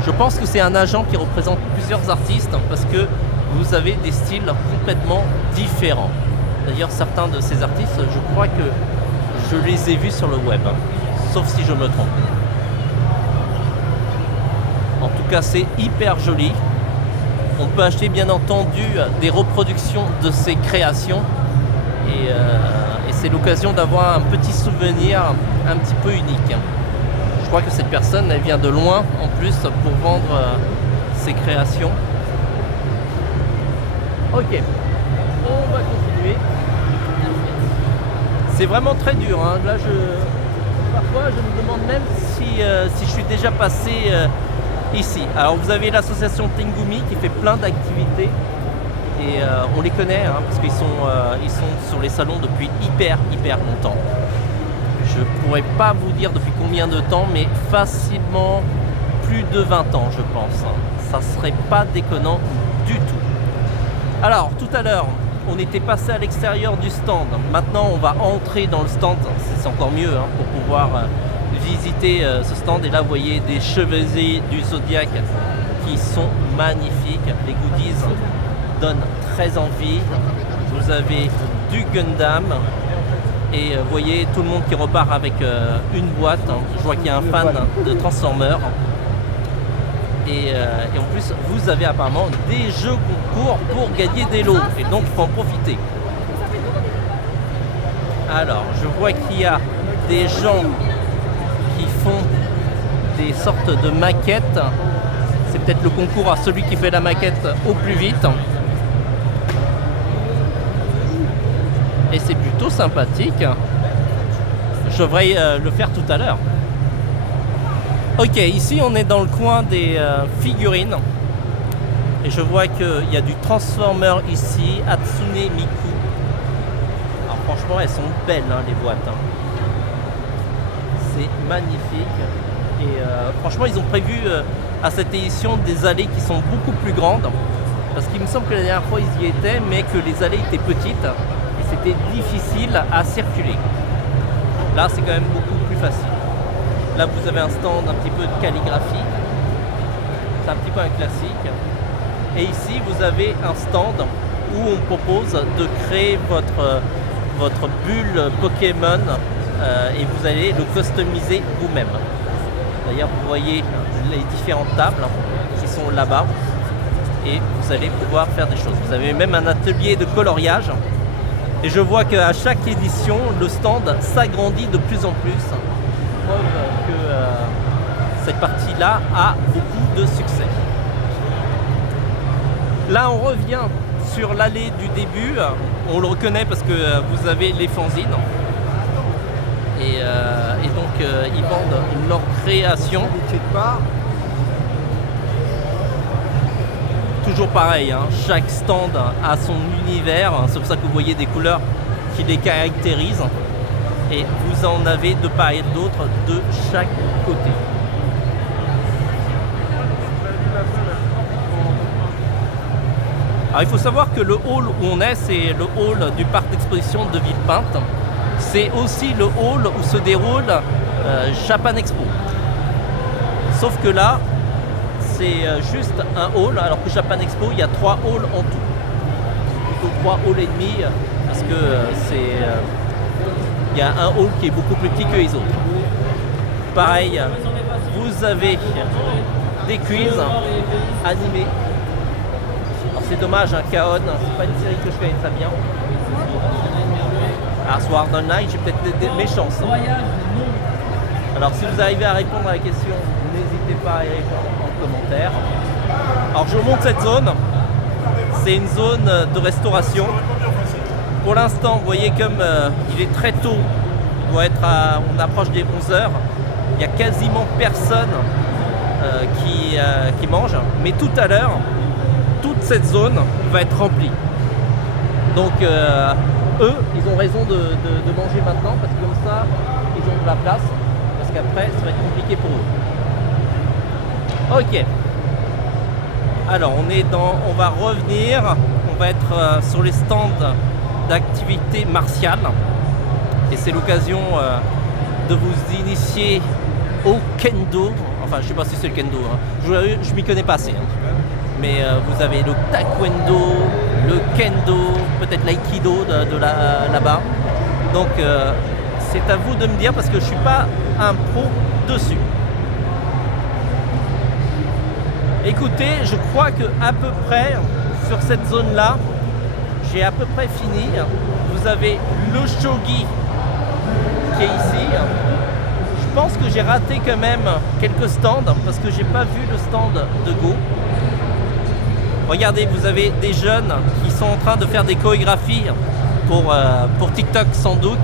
Je pense que c'est un agent qui représente plusieurs artistes parce que vous avez des styles complètement différents. D'ailleurs, certains de ces artistes, je crois que je les ai vus sur le web, sauf si je me trompe. En tout cas, c'est hyper joli. On peut acheter bien entendu des reproductions de ces créations et c'est l'occasion d'avoir un petit souvenir un petit peu unique. Je crois que cette personne, elle vient de loin en plus pour vendre ses créations. Ok, on va continuer. C'est vraiment très dur, hein. Là, parfois je me demande même si je suis déjà passé ici. Alors vous avez l'association Tengumi qui fait plein d'activités et on les connaît, hein, parce qu'ils sont sur les salons depuis hyper longtemps. Je pourrais pas vous dire depuis combien de temps, mais facilement plus de 20 ans je pense. Ça serait pas déconnant du tout. Alors tout à l'heure on était passé à l'extérieur du stand. Maintenant on va entrer dans le stand, c'est encore mieux, hein, pour pouvoir visiter ce stand. Et là vous voyez des chevaliers du Zodiac qui sont magnifiques. Les goodies donnent très envie. Vous avez du Gundam. Et vous voyez tout le monde qui repart avec une boîte. Je vois qu'il y a un fan de Transformers. Et en plus, vous avez apparemment des jeux concours pour gagner des lots. Et donc, il faut en profiter. Alors, je vois qu'il y a des gens qui font des sortes de maquettes. C'est peut-être le concours à celui qui fait la maquette au plus vite. Et c'est plutôt sympathique. Je devrais le faire tout à l'heure. Ok, ici on est dans le coin des figurines. Et je vois qu'il y a du Transformer ici, Hatsune Miku. Alors franchement elles sont belles, hein, les boîtes. Hein. C'est magnifique. Et franchement ils ont prévu à cette édition des allées qui sont beaucoup plus grandes. Parce qu'il me semble que la dernière fois ils y étaient, mais que les allées étaient petites. C'était difficile à circuler. Là, c'est quand même beaucoup plus facile. Là, vous avez un stand un petit peu de calligraphie. C'est un petit peu un classique. Et ici, vous avez un stand où on propose de créer votre bulle Pokémon et vous allez le customiser vous-même. D'ailleurs, vous voyez les différentes tables qui sont là-bas et vous allez pouvoir faire des choses. Vous avez même un atelier de coloriage. Et je vois qu'à chaque édition, le stand s'agrandit de plus en plus. Preuve que cette partie-là a beaucoup de succès. Là, on revient sur l'allée du début. On le reconnaît parce que vous avez les fanzines. Et donc, ils vendent leur création. Toujours pareil, hein, chaque stand a son univers, c'est pour ça que vous voyez des couleurs qui les caractérisent et vous en avez de part et d'autre de chaque côté. Alors il faut savoir que le hall où on est, c'est le hall du parc d'exposition de Villepinte. C'est aussi le hall où se déroule Japan Expo. Sauf que là, c'est juste un hall, alors que Japan Expo, il y a 3 halls en tout. Plutôt 3 halls et demi, parce que il y a un hall qui est beaucoup plus petit que les autres. Pareil, vous avez des quiz animés. Alors c'est dommage, hein, Kaon, c'est pas une série que je connais très bien. Alors Sword Online, j'ai peut-être mes chances. Alors si vous arrivez à répondre à la question, n'hésitez pas à y répondre en commentaire. Alors je vous montre cette zone. C'est une zone de restauration. Pour l'instant, vous voyez comme il est très tôt. On approche des 11h. Il n'y a quasiment personne qui mange. Mais tout à l'heure, toute cette zone va être remplie. Donc eux, ils ont raison de manger maintenant parce que comme ça, ils ont de la place. Parce qu'après, ça va être compliqué pour eux. Ok. Alors, on va revenir. On va être sur les stands d'activités martiales. Et c'est l'occasion de vous initier au kendo. Enfin, je sais pas si c'est le kendo. Hein. Je m'y connais pas assez. Hein. Mais vous avez le taekwondo, le kendo, peut-être l'aïkido là-bas. Donc, c'est à vous de me dire parce que je suis pas un pro dessus. Écoutez, je crois que à peu près sur cette zone-là, j'ai à peu près fini. Vous avez le shogi qui est ici. Je pense que j'ai raté quand même quelques stands parce que j'ai pas vu le stand de Go. Regardez, vous avez des jeunes qui sont en train de faire des chorégraphies pour TikTok sans doute.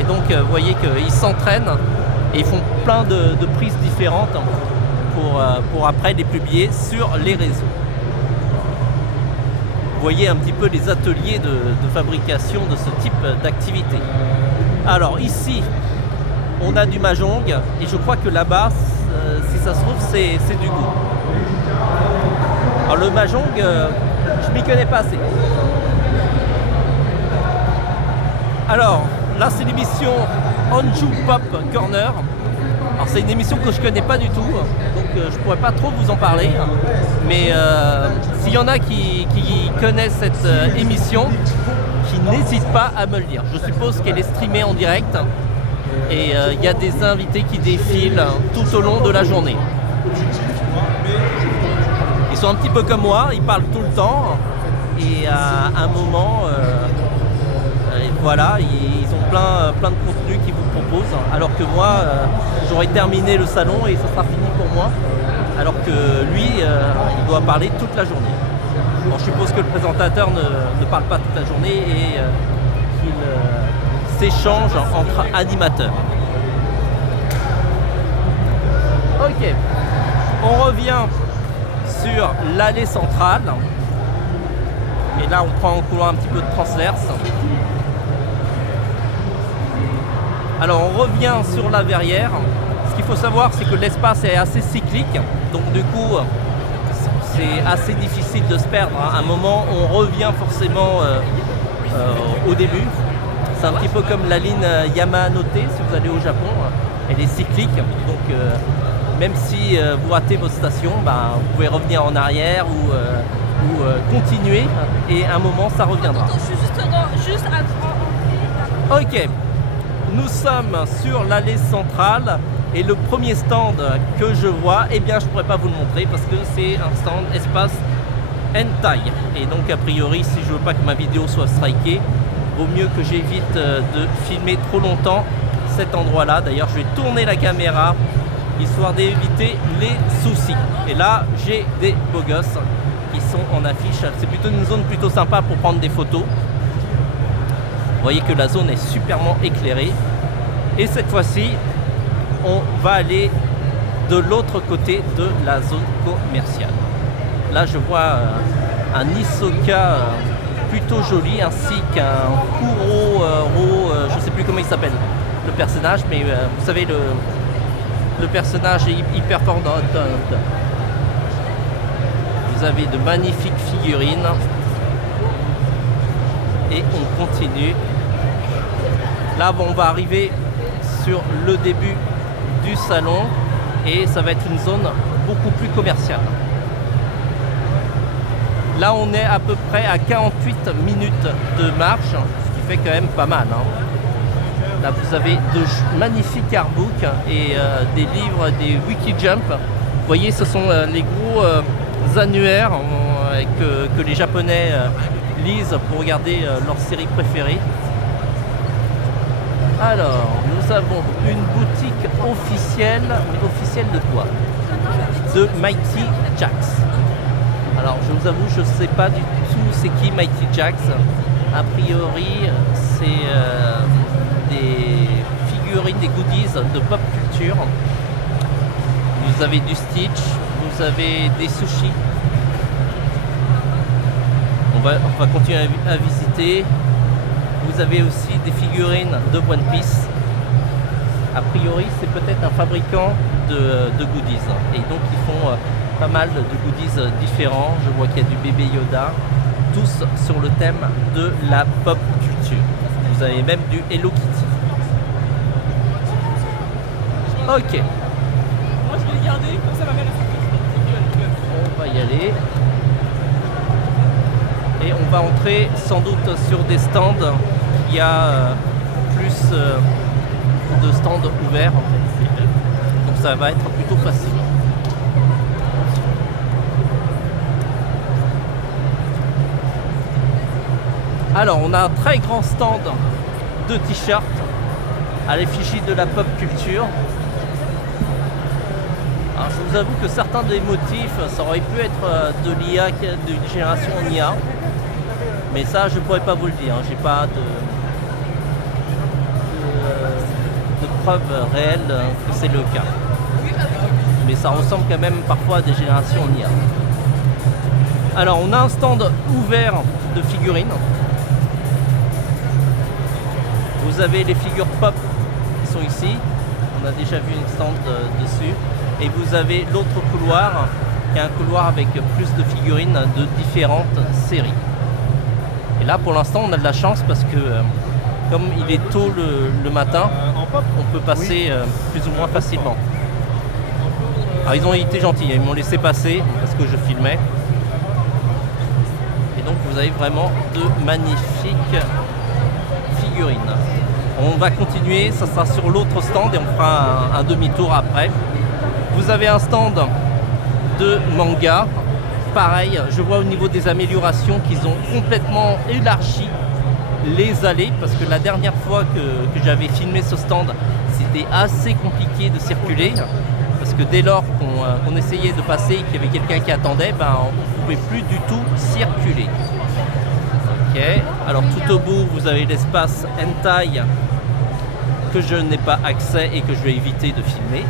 Et donc vous voyez qu'ils s'entraînent et ils font plein de prises différentes pour après les publier sur les réseaux. Vous voyez un petit peu les ateliers de fabrication de ce type d'activité. Alors ici, on a du mahjong et je crois que là-bas, si ça se trouve, c'est du go. Alors le mahjong, je m'y connais pas assez. Alors là, c'est l'émission Honju Pop Corner. Alors c'est une émission que je connais pas du tout, donc je pourrais pas trop vous en parler. Mais s'il y en a qui connaissent cette émission, qui n'hésitent pas à me le dire. Je suppose qu'elle est streamée en direct et il y a des invités qui défilent tout au long de la journée. Ils sont un petit peu comme moi, ils parlent tout le temps et à un moment, voilà, ils ont plein de contenus qu'ils vous proposent, alors que moi, j'aurais terminé le salon et ça sera fini pour moi, alors que lui, il doit parler toute la journée. Bon, je suppose que le présentateur ne parle pas toute la journée et qu'il s'échange entre animateurs. Ok, on revient sur l'allée centrale. Et là, on prend en couloir un petit peu de transverse. Alors, on revient sur la verrière. Ce qu'il faut savoir, c'est que l'espace est assez cyclique. Donc, du coup, c'est assez difficile de se perdre. À un moment, on revient forcément au début. C'est un petit peu comme la ligne Yamanote, si vous allez au Japon. Elle est cyclique. Donc, même si vous ratez votre station, vous pouvez revenir en arrière ou continuer et à un moment ça reviendra. Attends, je suis juste à Ok, nous sommes sur l'allée centrale et le premier stand que je vois, eh bien je pourrais pas vous le montrer parce que c'est un stand espace hentai et donc a priori si je veux pas que ma vidéo soit strikée, vaut mieux que j'évite de filmer trop longtemps cet endroit là. D'ailleurs je vais tourner la caméra histoire d'éviter les soucis. Et là, j'ai des beaux gosses qui sont en affiche. C'est plutôt une zone plutôt sympa pour prendre des photos. Vous voyez que la zone est superment éclairée. Et cette fois-ci, on va aller de l'autre côté de la zone commerciale. Là, je vois un Hisoka plutôt joli, ainsi qu'un Kuroro, je ne sais plus comment il s'appelle, le personnage, mais vous savez, le personnage est hyper fort. Vous avez de magnifiques figurines. Et on continue. Là, on va arriver sur le début du salon. Et ça va être une zone beaucoup plus commerciale. Là, on est à peu près à 48 minutes de marche, ce qui fait quand même pas mal. Là, vous avez de magnifiques artbooks et des livres, des Wikijump. Vous voyez, ce sont les gros annuaires que les Japonais lisent pour regarder leurs séries préférées. Alors, nous avons une boutique officielle, mais officielle de quoi? De Mighty Jaxx. Alors, je vous avoue, je ne sais pas du tout c'est qui Mighty Jaxx. A priori, c'est des figurines, des goodies de pop culture. Vous avez du Stitch, vous avez des sushis. On va continuer à visiter. Vous avez aussi des figurines de One Piece. A priori, c'est peut-être un fabricant de goodies. Et donc, ils font pas mal de goodies différents. Je vois qu'il y a du bébé Yoda. Tous sur le thème de la pop culture. Vous avez même du Hello Kitty. Ok. Moi, je vais les garder, comme ça ma mère est On va y aller. Et on va entrer sans doute sur des stands. Il y a plus de stands ouverts. Donc ça va être plutôt facile. Alors on a un très grand stand de t-shirts à l'effigie de la pop culture. Alors, je vous avoue que certains des motifs, ça aurait pu être de l'IA, d'une génération en IA. Mais ça, je pourrais pas vous le dire. J'ai pas de preuves réelles que c'est le cas. Mais ça ressemble quand même parfois à des générations en IA. Alors, on a un stand ouvert de figurines. Vous avez les figures pop qui sont ici. On a déjà vu une stand dessus. Et vous avez l'autre couloir, qui est un couloir avec plus de figurines de différentes séries. Et là, pour l'instant, on a de la chance parce que, comme il est tôt le matin, on peut passer plus ou moins facilement. Alors, ils ont été gentils, ils m'ont laissé passer parce que je filmais. Et donc, vous avez vraiment de magnifiques figurines. On va continuer, ça sera sur l'autre stand et on fera un demi-tour après. Vous avez un stand de manga. Pareil, je vois au niveau des améliorations qu'ils ont complètement élargi les allées parce que la dernière fois que j'avais filmé ce stand, c'était assez compliqué de circuler parce que dès lors qu'on essayait de passer et qu'il y avait quelqu'un qui attendait, on ne pouvait plus du tout circuler. Ok, alors tout au bout, vous avez l'espace hentai que je n'ai pas accès et que je vais éviter de filmer.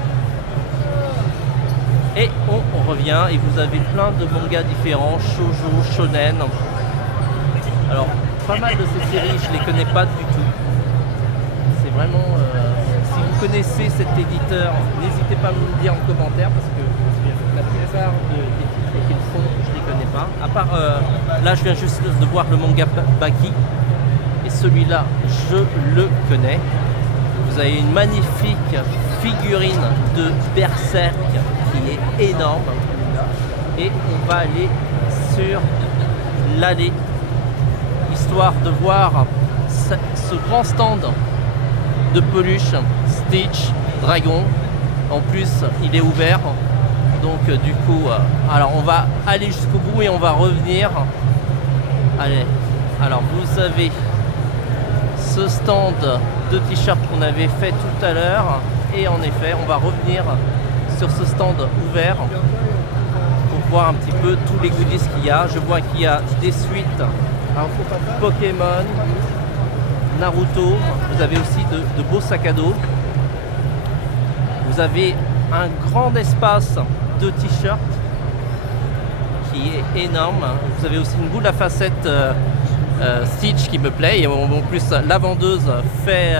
Et on revient et vous avez plein de mangas différents, shoujo, shonen. Alors, pas mal de ces séries, je ne les connais pas du tout. C'est vraiment... si vous connaissez cet éditeur, n'hésitez pas à me le dire en commentaire parce que la plupart des titres qu'ils font, je ne les connais pas. À part, là, je viens juste de voir le manga Baki. Et celui-là, je le connais. Vous avez une magnifique figurine de Berserk qui est énorme. Et on va aller sur l'allée, histoire de voir ce grand stand de peluche, Stitch, Dragon. En plus, il est ouvert. Donc du coup, alors on va aller jusqu'au bout et on va revenir. Allez, alors vous avez ce stand de t-shirts qu'on avait fait tout à l'heure. Et en effet, on va revenir sur ce stand ouvert pour voir un petit peu tous les goodies qu'il y a. Je vois qu'il y a des suites Pokémon, Naruto. Vous avez aussi de beaux sacs à dos. Vous avez un grand espace de t-shirts qui est énorme. Vous avez aussi une boule à facettes Stitch qui me plaît. Et en plus, la vendeuse fait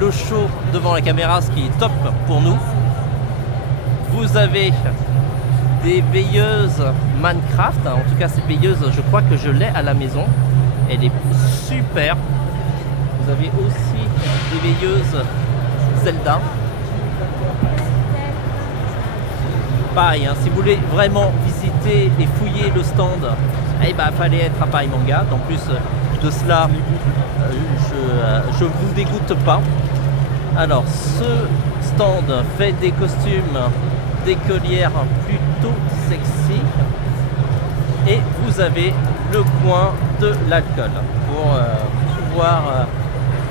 le show devant la caméra, ce qui est top pour nous. Vous avez des veilleuses Minecraft. En tout cas, cette veilleuse, je crois que je l'ai à la maison. Elle est super. Vous avez aussi des veilleuses Zelda. Pareil, si vous voulez vraiment visiter et fouiller le stand, il fallait être à Paris Manga. En plus de cela, je ne vous dégoûte pas. Alors, ce stand fait des costumes d'écolières plutôt sexy. Et vous avez le coin de l'alcool pour pouvoir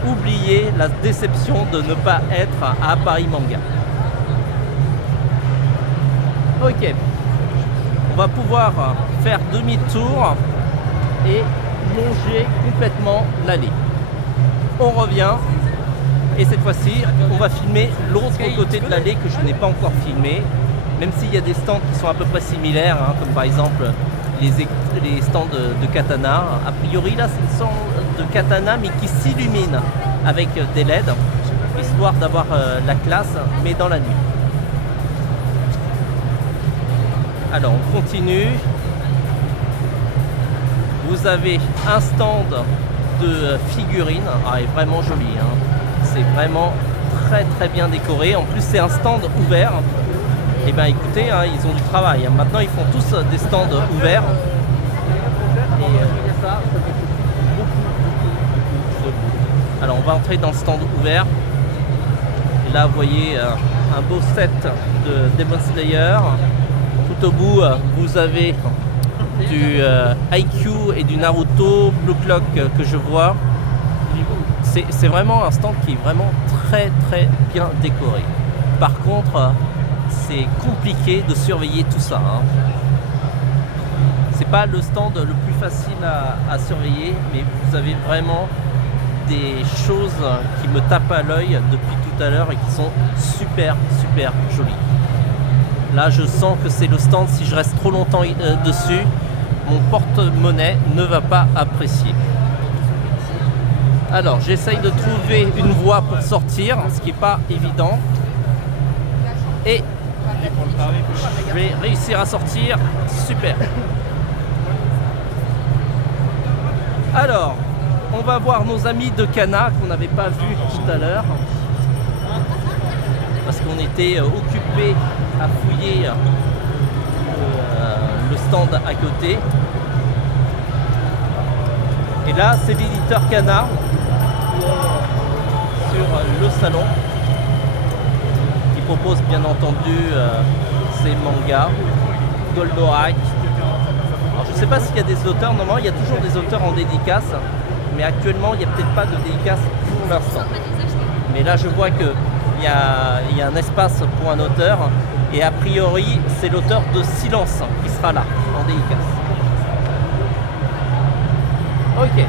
oublier la déception de ne pas être à Paris Manga. Ok, on va pouvoir faire demi-tour et longer complètement l'allée. On revient et cette fois-ci, on va filmer l'autre côté de l'allée que je n'ai pas encore filmé, même s'il y a des stands qui sont à peu près similaires, comme par exemple les stands de katana. A priori, là, c'est une stand de katana, mais qui s'illumine avec des LED, histoire d'avoir la classe, mais dans la nuit. Alors, on continue. Vous avez un stand de figurines. Ah, il est vraiment joli. C'est vraiment très très bien décoré. En plus, c'est un stand ouvert. Et bien, écoutez, ils ont du travail. Maintenant, ils font tous des stands ouverts. Et ça fait beaucoup de boulot. Alors, on va entrer dans le stand ouvert. Et là, vous voyez un beau set de Demon Slayer. Tout au bout, vous avez du IQ et du Naruto, Blue Clock que je vois. C'est vraiment un stand qui est vraiment très très bien décoré. Par contre, c'est compliqué de surveiller tout ça. Hein. C'est pas le stand le plus facile à surveiller, mais vous avez vraiment des choses qui me tapent à l'œil depuis tout à l'heure et qui sont super jolies. Là, je sens que c'est le stand, si je reste trop longtemps dessus, mon porte-monnaie ne va pas apprécier. Alors, j'essaye de trouver une voie pour sortir, ce qui n'est pas évident. Et je vais réussir à sortir. Super. Alors, on va voir nos amis de Cana qu'on n'avait pas vus tout à l'heure. Parce qu'on était occupés à fouiller le stand à côté. Et là, c'est l'éditeur Cana sur le salon qui propose bien entendu ses mangas, Goldorak. Alors, je ne sais pas s'il y a des auteurs, normalement il y a toujours des auteurs en dédicace, mais actuellement il n'y a peut-être pas de dédicace pour l'instant. Mais là je vois qu'il y a un espace pour un auteur, et a priori c'est l'auteur de Silence qui sera là en dédicace. Ok,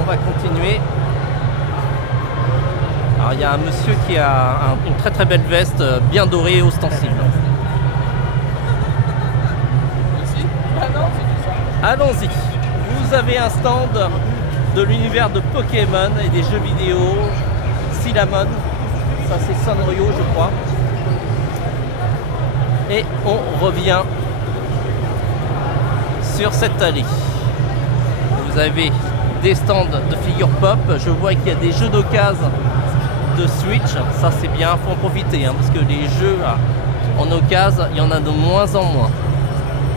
on va continuer. Alors il y a un monsieur qui a une très belle veste bien dorée et ostensible. Ici? Ah non, c'est ça. Allons-y. Vous avez un stand de l'univers de Pokémon et des jeux vidéo. Cinnamon, ça c'est Sanrio je crois. Et on revient sur cette allée. Vous avez des stands de figures pop. Je vois qu'il y a des jeux d'occasion de Switch. Ça c'est bien, faut en profiter hein, parce que les jeux en occasion, il y en a de moins en moins.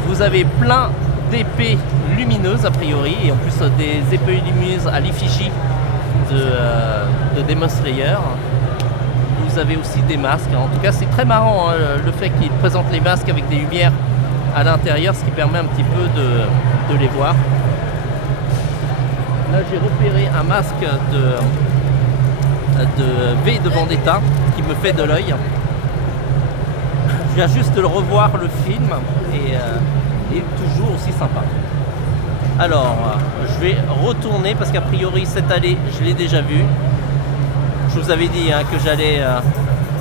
Vous avez plein d'épées lumineuses a priori, et en plus des épées lumineuses à l'effigie de Demon Slayer. Vous avez aussi des masques. En tout cas c'est très marrant hein, le fait qu'ils présentent les masques avec des lumières à l'intérieur, ce qui permet un petit peu de les voir. Là j'ai repéré un masque de V de Vendetta qui me fait de l'œil. Je viens juste de le revoir le film et toujours aussi sympa. Alors je vais retourner parce qu'a priori cette allée je l'ai déjà vue. Je vous avais dit hein, que j'allais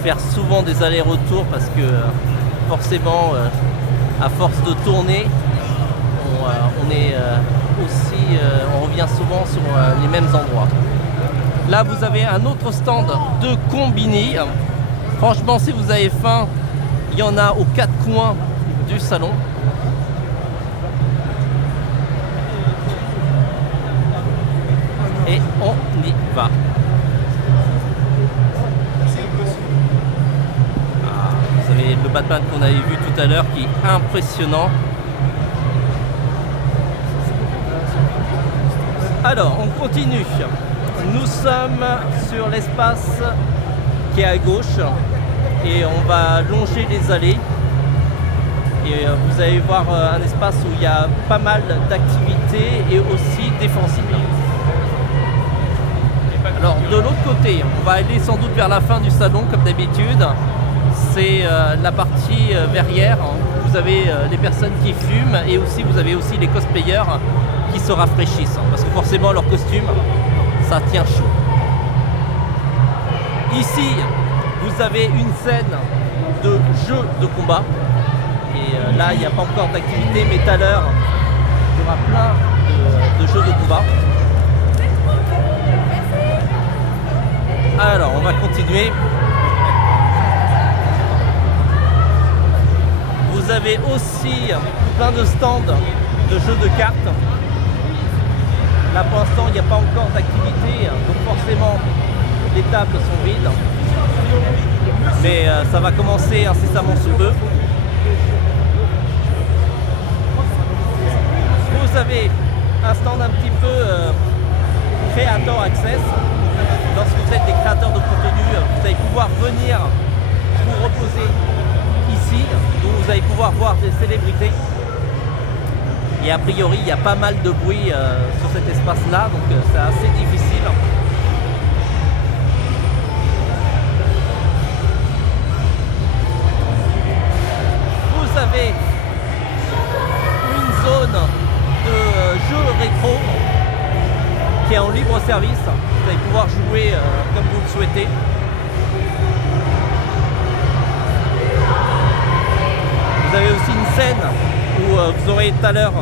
faire souvent des allers-retours parce que forcément à force de tourner on est aussi on revient souvent sur les mêmes endroits. Là vous avez un autre stand de combini. Franchement si vous avez faim, il y en a aux quatre coins du salon. Et on y va. Vous avez le Batman qu'on avait vu tout à l'heure qui est impressionnant. Alors on continue. Nous sommes sur l'espace qui est à gauche et on va longer les allées. Et vous allez voir un espace où il y a pas mal d'activités et aussi défensives. Alors de l'autre côté, on va aller sans doute vers la fin du salon comme d'habitude. C'est la partie verrière. Vous avez les personnes qui fument et aussi vous avez aussi les cosplayers qui se rafraîchissent parce que forcément leur costume ça tient chaud. Ici vous avez une scène de jeu de combat et là il n'y a pas encore d'activité, mais tout à l'heure il y aura plein de jeux de combat. Alors on va continuer. Vous avez aussi plein de stands de jeux de cartes. Là pour l'instant il n'y a pas encore d'activité, donc forcément les tables sont vides. Mais ça va commencer incessamment sous peu. Vous avez un stand un petit peu Creator Access. Lorsque vous êtes des créateurs de contenu, vous allez pouvoir venir vous reposer ici, où vous allez pouvoir voir des célébrités. Et a priori, il y a pas mal de bruit sur cet espace-là, donc c'est assez difficile. service. Vous allez pouvoir jouer comme vous le souhaitez. Vous avez aussi une scène où vous aurez tout à l'heure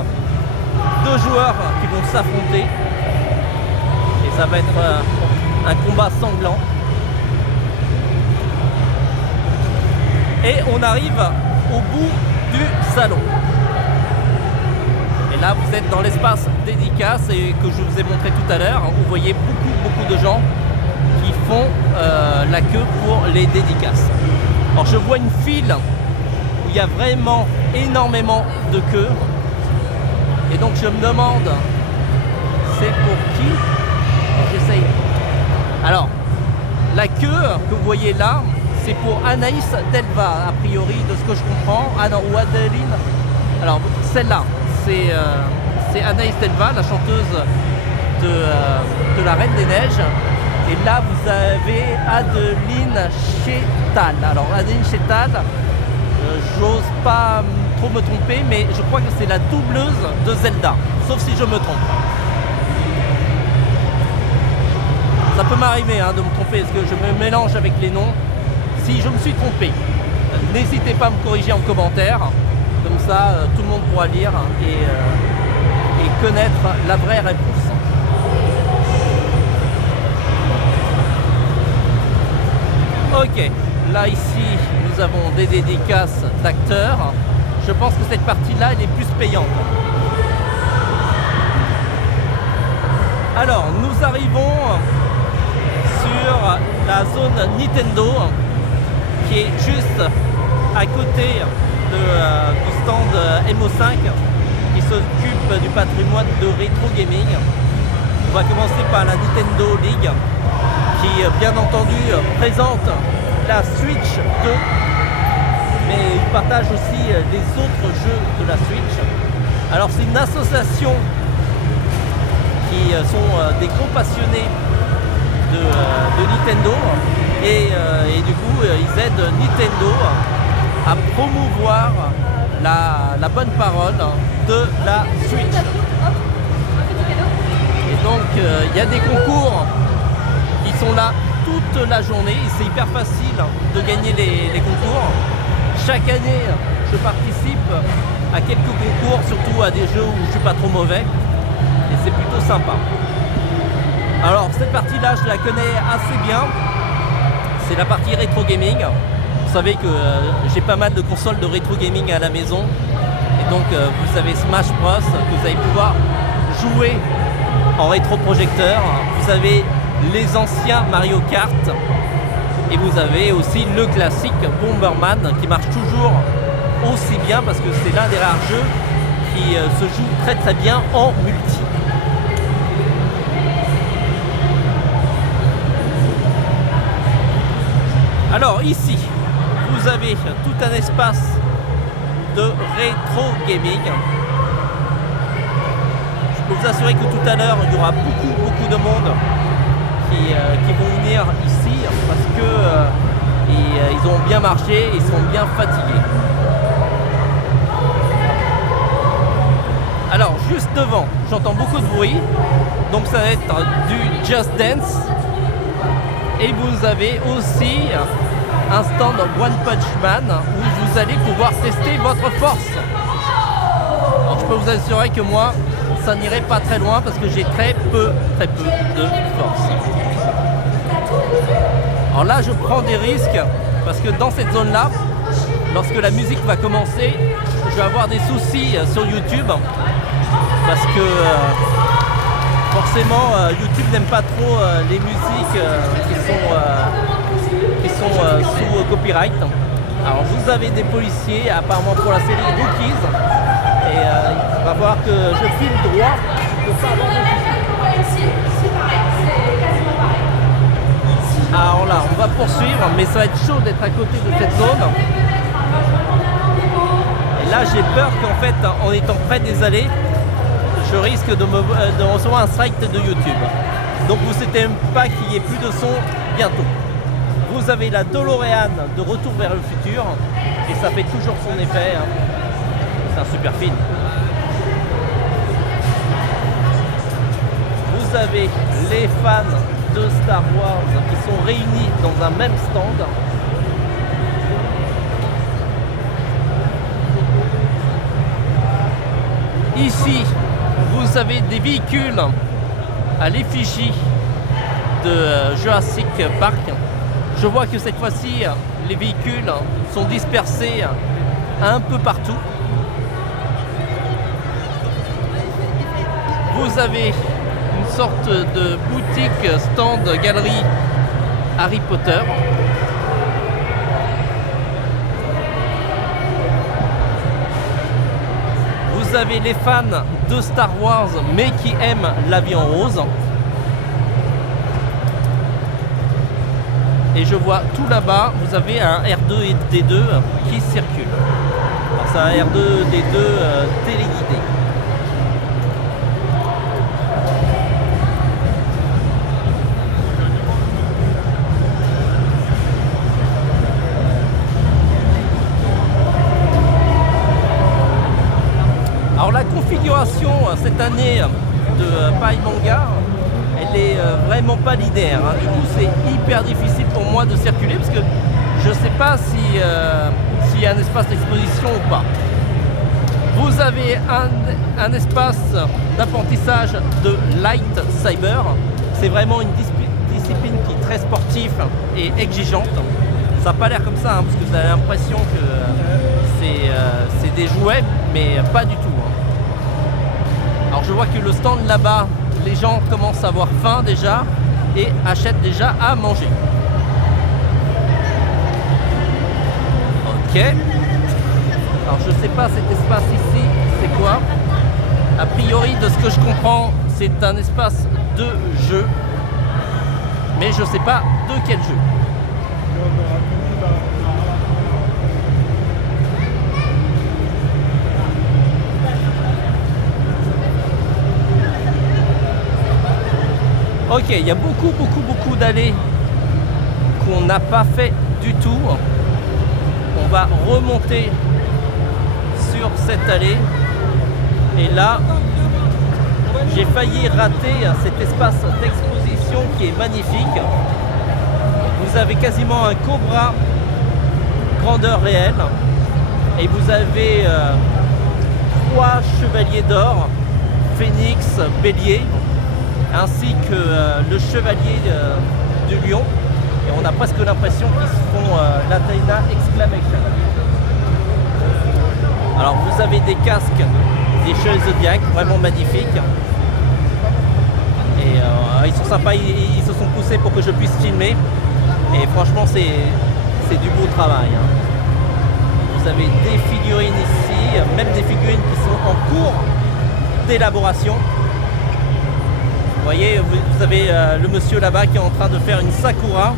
2 joueurs qui vont s'affronter. Et ça va être un combat sanglant. Et on arrive au bout du salon. Et là, vous êtes dans l'espace dédicace et que je vous ai montré tout à l'heure. Vous voyez beaucoup de gens qui font la queue pour les dédicaces. Alors, je vois une file où il y a vraiment énormément de queues. Et donc, je me demande, c'est pour qui? J'essaye. Alors, la queue que vous voyez là, c'est pour Anaïs Delva, a priori, de ce que je comprends. Ah non, ou Adeline. Alors, celle-là, c'est Anaïs Delva, la chanteuse de La Reine des Neiges. Et là, vous avez Adeline Chetal. Alors, Adeline Chetal, j'ose pas trop me tromper, mais je crois que c'est la doubleuse de Zelda. Sauf si je me trompe. Ça peut m'arriver de me tromper, parce que je me mélange avec les noms. Si je me suis trompé, n'hésitez pas à me corriger en commentaire. Comme ça, tout le monde pourra lire et connaître la vraie réponse. Ok, là ici, nous avons des dédicaces d'acteurs. Je pense que cette partie-là, elle est plus payante. Alors, nous arrivons sur la zone Nintendo, qui est juste à côté du stand MO5 qui s'occupe du patrimoine de rétro gaming. On va commencer par la Nintendo League qui bien entendu présente la Switch 2, mais il partage aussi les autres jeux de la Switch. Alors c'est une association qui sont des gros passionnés de Nintendo et du coup ils aident Nintendo à promouvoir la bonne parole de la Switch. Et donc il y a des concours qui sont là toute la journée et c'est hyper facile de gagner les concours. Chaque année je participe à quelques concours, surtout à des jeux où je suis pas trop mauvais et c'est plutôt sympa. Alors cette partie là je la connais assez bien, c'est la partie rétro gaming. Vous savez que j'ai pas mal de consoles de rétro gaming à la maison et donc vous avez Smash Bros que vous allez pouvoir jouer en rétroprojecteur. Vous avez les anciens Mario Kart et vous avez aussi le classique Bomberman qui marche toujours aussi bien parce que c'est l'un des rares jeux qui se joue très très bien en multi. Alors ici, vous avez tout un espace de rétro gaming. Je peux vous assurer que tout à l'heure, il y aura beaucoup de monde qui vont venir ici parce que ils ont bien marché, ils sont bien fatigués. Alors juste devant, j'entends beaucoup de bruit, donc ça va être du Just Dance. Et vous avez aussi un stand One Punch Man où vous allez pouvoir tester votre force. Alors je peux vous assurer que moi, ça n'irait pas très loin parce que j'ai très peu de force. Alors là, je prends des risques parce que dans cette zone-là, lorsque la musique va commencer, je vais avoir des soucis sur YouTube parce que forcément YouTube n'aime pas trop les musiques qui sont sous copyright. Alors vous avez des policiers apparemment pour la série Rookies et il va falloir que je file droit pour pas avoir de soucis. Alors là on va poursuivre mais ça va être chaud d'être à côté de cette zone. Et là j'ai peur qu'en fait en étant près des allées je risque de recevoir un strike de YouTube. Donc vous ne savez même pas qu'il n'y ait plus de son bientôt. Vous avez la DeLorean de Retour vers le futur et ça fait toujours son effet. C'est un super film. Vous vous avez les fans de Star Wars qui sont réunis dans un même stand. Ici, vous avez des véhicules à l'effigie de Jurassic Park. Je vois que cette fois-ci, les véhicules sont dispersés un peu partout. Vous avez une sorte de boutique, stand, galerie Harry Potter. Vous avez les fans de Star Wars mais qui aiment l'avion rose. Et je vois tout là-bas, vous avez un R2D2 qui circule. C'est un R2D2 téléguidé. Alors la configuration cette année de Paris Manga, elle est vraiment pas l'idéal. Du coup, c'est hyper difficile pour moi de circuler parce que je ne sais pas s'il y a un espace d'exposition ou pas. Vous avez un espace d'apprentissage de lightsaber. C'est vraiment une discipline qui est très sportive et exigeante. Ça n'a pas l'air comme ça, parce que vous avez l'impression que c'est des jouets, mais pas du tout. Alors je vois que le stand là-bas, les gens commencent à avoir faim déjà et achètent déjà à manger. Ok. Alors je sais pas cet espace ici, c'est quoi? A priori, de ce que je comprends, c'est un espace de jeu. Mais je sais pas de quel jeu. Ok, il y a beaucoup d'allées qu'on n'a pas fait du tout. On va remonter sur cette allée. Et là, j'ai failli rater cet espace d'exposition qui est magnifique. Vous avez quasiment un cobra grandeur réelle. Et vous avez 3 chevaliers d'or, phénix, bélier, ainsi que le chevalier du lion. Et on a presque l'impression qu'ils se font l'Athéna Exclamation. Alors vous avez des casques, des chevaliers zodiaques, vraiment magnifiques. Et ils sont sympas, ils se sont poussés pour que je puisse filmer. Et franchement c'est du beau travail. Vous avez des figurines ici, même des figurines qui sont en cours d'élaboration. Vous voyez, vous avez le monsieur là-bas qui est en train de faire une sakura.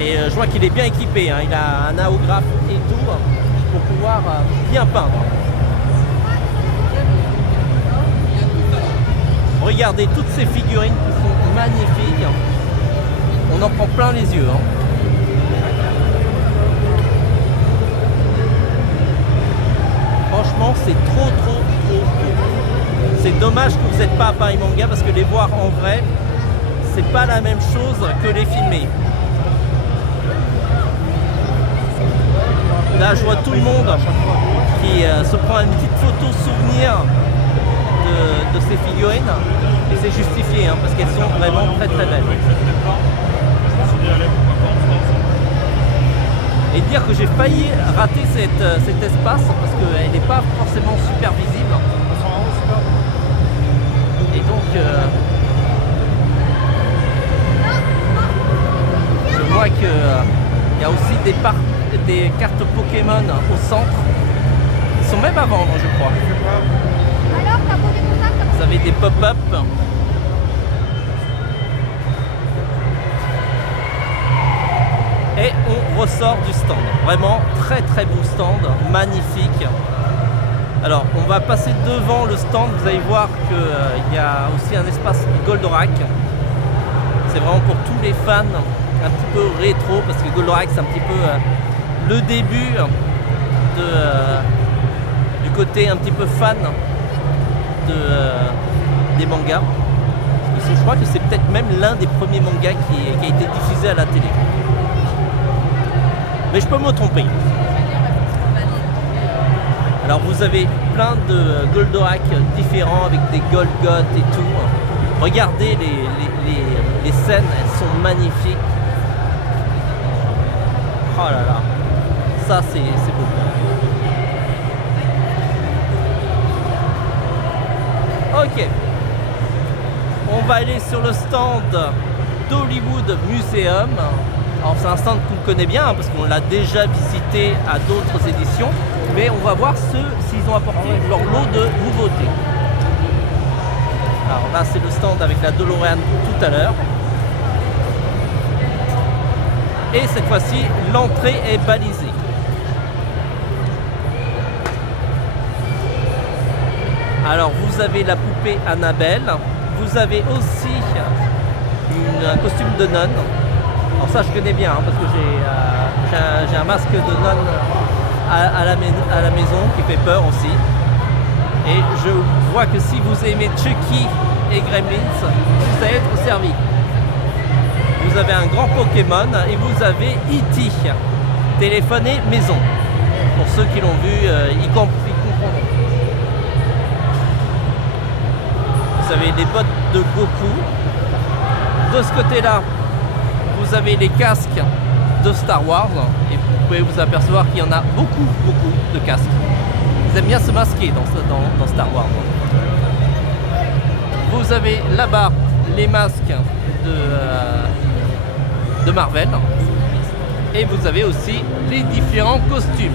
Et je vois qu'il est bien équipé, il a un aérographe et tout pour pouvoir bien peindre. Regardez toutes ces figurines qui sont magnifiques. On en prend plein les yeux. Franchement, c'est trop beau. C'est dommage que vous n'êtes pas à Paris Manga parce que les voir en vrai, c'est pas la même chose que les filmer. Là, je vois tout le monde qui se prend une petite photo souvenir de ces figurines. Et c'est justifié parce qu'elles sont vraiment très belles. Et dire que j'ai failli rater cet espace parce qu'elle n'est pas forcément super visible. Et donc, je vois qu'il y a aussi des cartes Pokémon au centre. Ils sont même à vendre, je crois. Vous avez des pop-up. Et on ressort du stand. Vraiment très beau stand, magnifique. Alors on va passer devant le stand, vous allez voir qu'il y a aussi un espace Goldorak. C'est vraiment pour tous les fans un petit peu rétro, parce que Goldorak c'est un petit peu le début du côté un petit peu fan des mangas. Ils je crois que c'est peut-être même l'un des premiers mangas qui a été diffusé à la télé. Mais je peux me tromper. Alors vous avez plein de Goldorak différents avec des Golgoth et tout. Regardez les scènes, elles sont magnifiques. Oh là là, ça c'est beau. Ok, on va aller sur le stand d'Hollywood Museum. Alors c'est un stand qu'on connaît bien parce qu'on l'a déjà visité à d'autres éditions, mais on va voir s'ils ont apporté leur lot de nouveautés. Alors là c'est le stand avec la DeLorean tout à l'heure. Et cette fois-ci, l'entrée est balisée. Alors vous avez la poupée Annabelle, vous avez aussi un costume de nonne. Alors ça je connais bien hein, parce que j'ai un masque de nonne à la maison qui fait peur aussi. Et je vois que si vous aimez Chucky et Gremlins, vous allez être servi. Vous avez un grand Pokémon et vous avez E.T. Téléphoner maison. Pour ceux qui l'ont vu, ils comprendront. Vous avez les bottes de Goku. De ce côté-là, vous avez les casques de Star Wars. Et vous pouvez vous apercevoir qu'il y en a beaucoup de casques. Ils aiment bien se masquer dans Star Wars. Vous avez là-bas les masques de Marvel. Et vous avez aussi les différents costumes.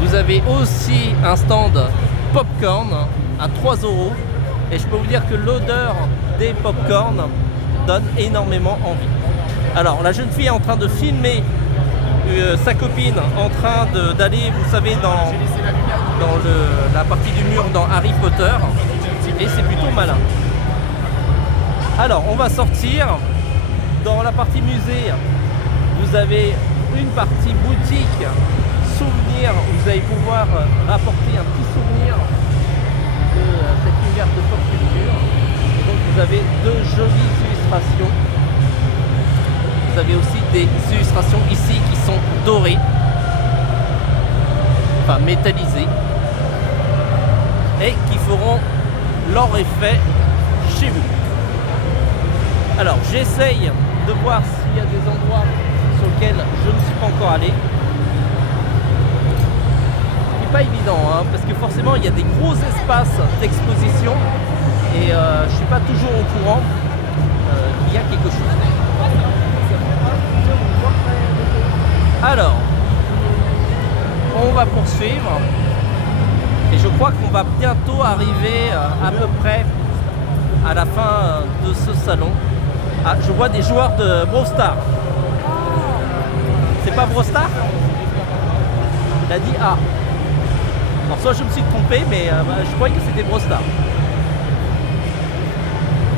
Vous avez aussi un stand popcorn à 3 €. Et je peux vous dire que l'odeur des popcorn donne énormément envie. Alors la jeune fille est en train de filmer sa copine en train d'aller, vous savez, dans la partie du mur dans Harry Potter. Et c'est plutôt malin. Alors, on va sortir. Dans la partie musée, vous avez une partie boutique, souvenir, où vous allez pouvoir rapporter un petit souvenir de cet univers de pop culture. Et donc, vous avez 2 jolies illustrations. Vous avez aussi des illustrations ici qui sont dorées, enfin métallisées, et qui feront leur effet chez vous. Alors j'essaye de voir s'il y a des endroits sur lesquels je ne suis pas encore allé. C'est pas évident hein, parce que forcément il y a des gros espaces d'exposition et je ne suis pas toujours au courant qu'il y a quelque chose. Alors, on va poursuivre et je crois qu'on va bientôt arriver à peu près à la fin de ce salon. Ah, je vois des joueurs de Brawl Stars. C'est pas Brawl Stars? Il a dit A. Alors soit je me suis trompé, mais je croyais que c'était Brawl Stars.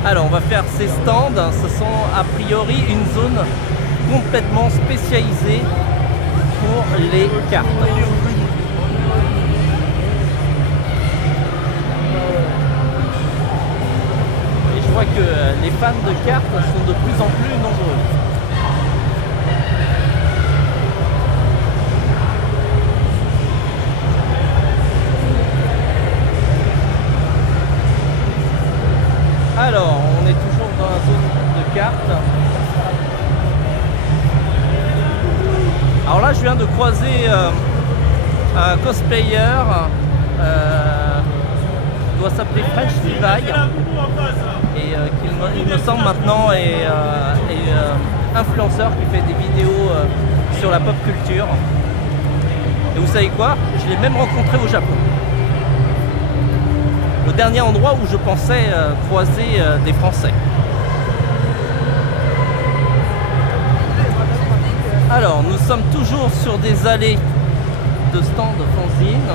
Alors on va faire ces stands. Ce sont a priori une zone complètement spécialisée pour les cartes. Je vois que les fans de cartes sont de plus en plus nombreux. Alors, on est toujours dans la zone de cartes. Alors là, je viens de croiser un cosplayer. Doit s'appeler French Levi. Et il me semble maintenant est influenceur qui fait des vidéos sur la pop culture. Et vous savez quoi? Je l'ai même rencontré au Japon. Le dernier endroit où je pensais croiser des Français. Alors, nous sommes toujours sur des allées de stands fanzine.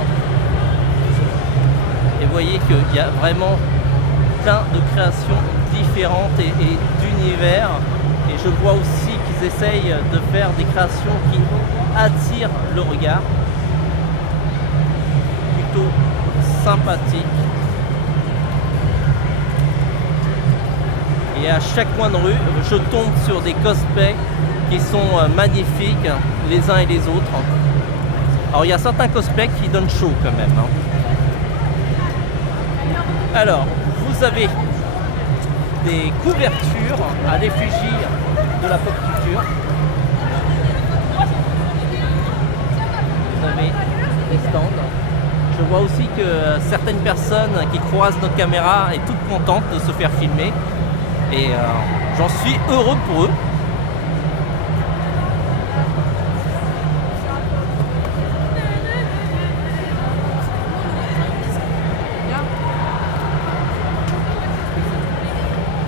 Et vous voyez qu'il y a vraiment plein de créations différentes et d'univers. Et je vois aussi qu'ils essayent de faire des créations qui attirent le regard. Plutôt sympathique. Et à chaque coin de rue, je tombe sur des cosplays qui sont magnifiques les uns et les autres. Alors il y a certains cosplays qui donnent chaud quand même. Hein. Alors, vous avez des couvertures à l'effigie de la pop culture. Vous avez des stands. Je vois aussi que certaines personnes qui croisent notre caméra sont toutes contentes de se faire filmer. Et j'en suis heureux pour eux.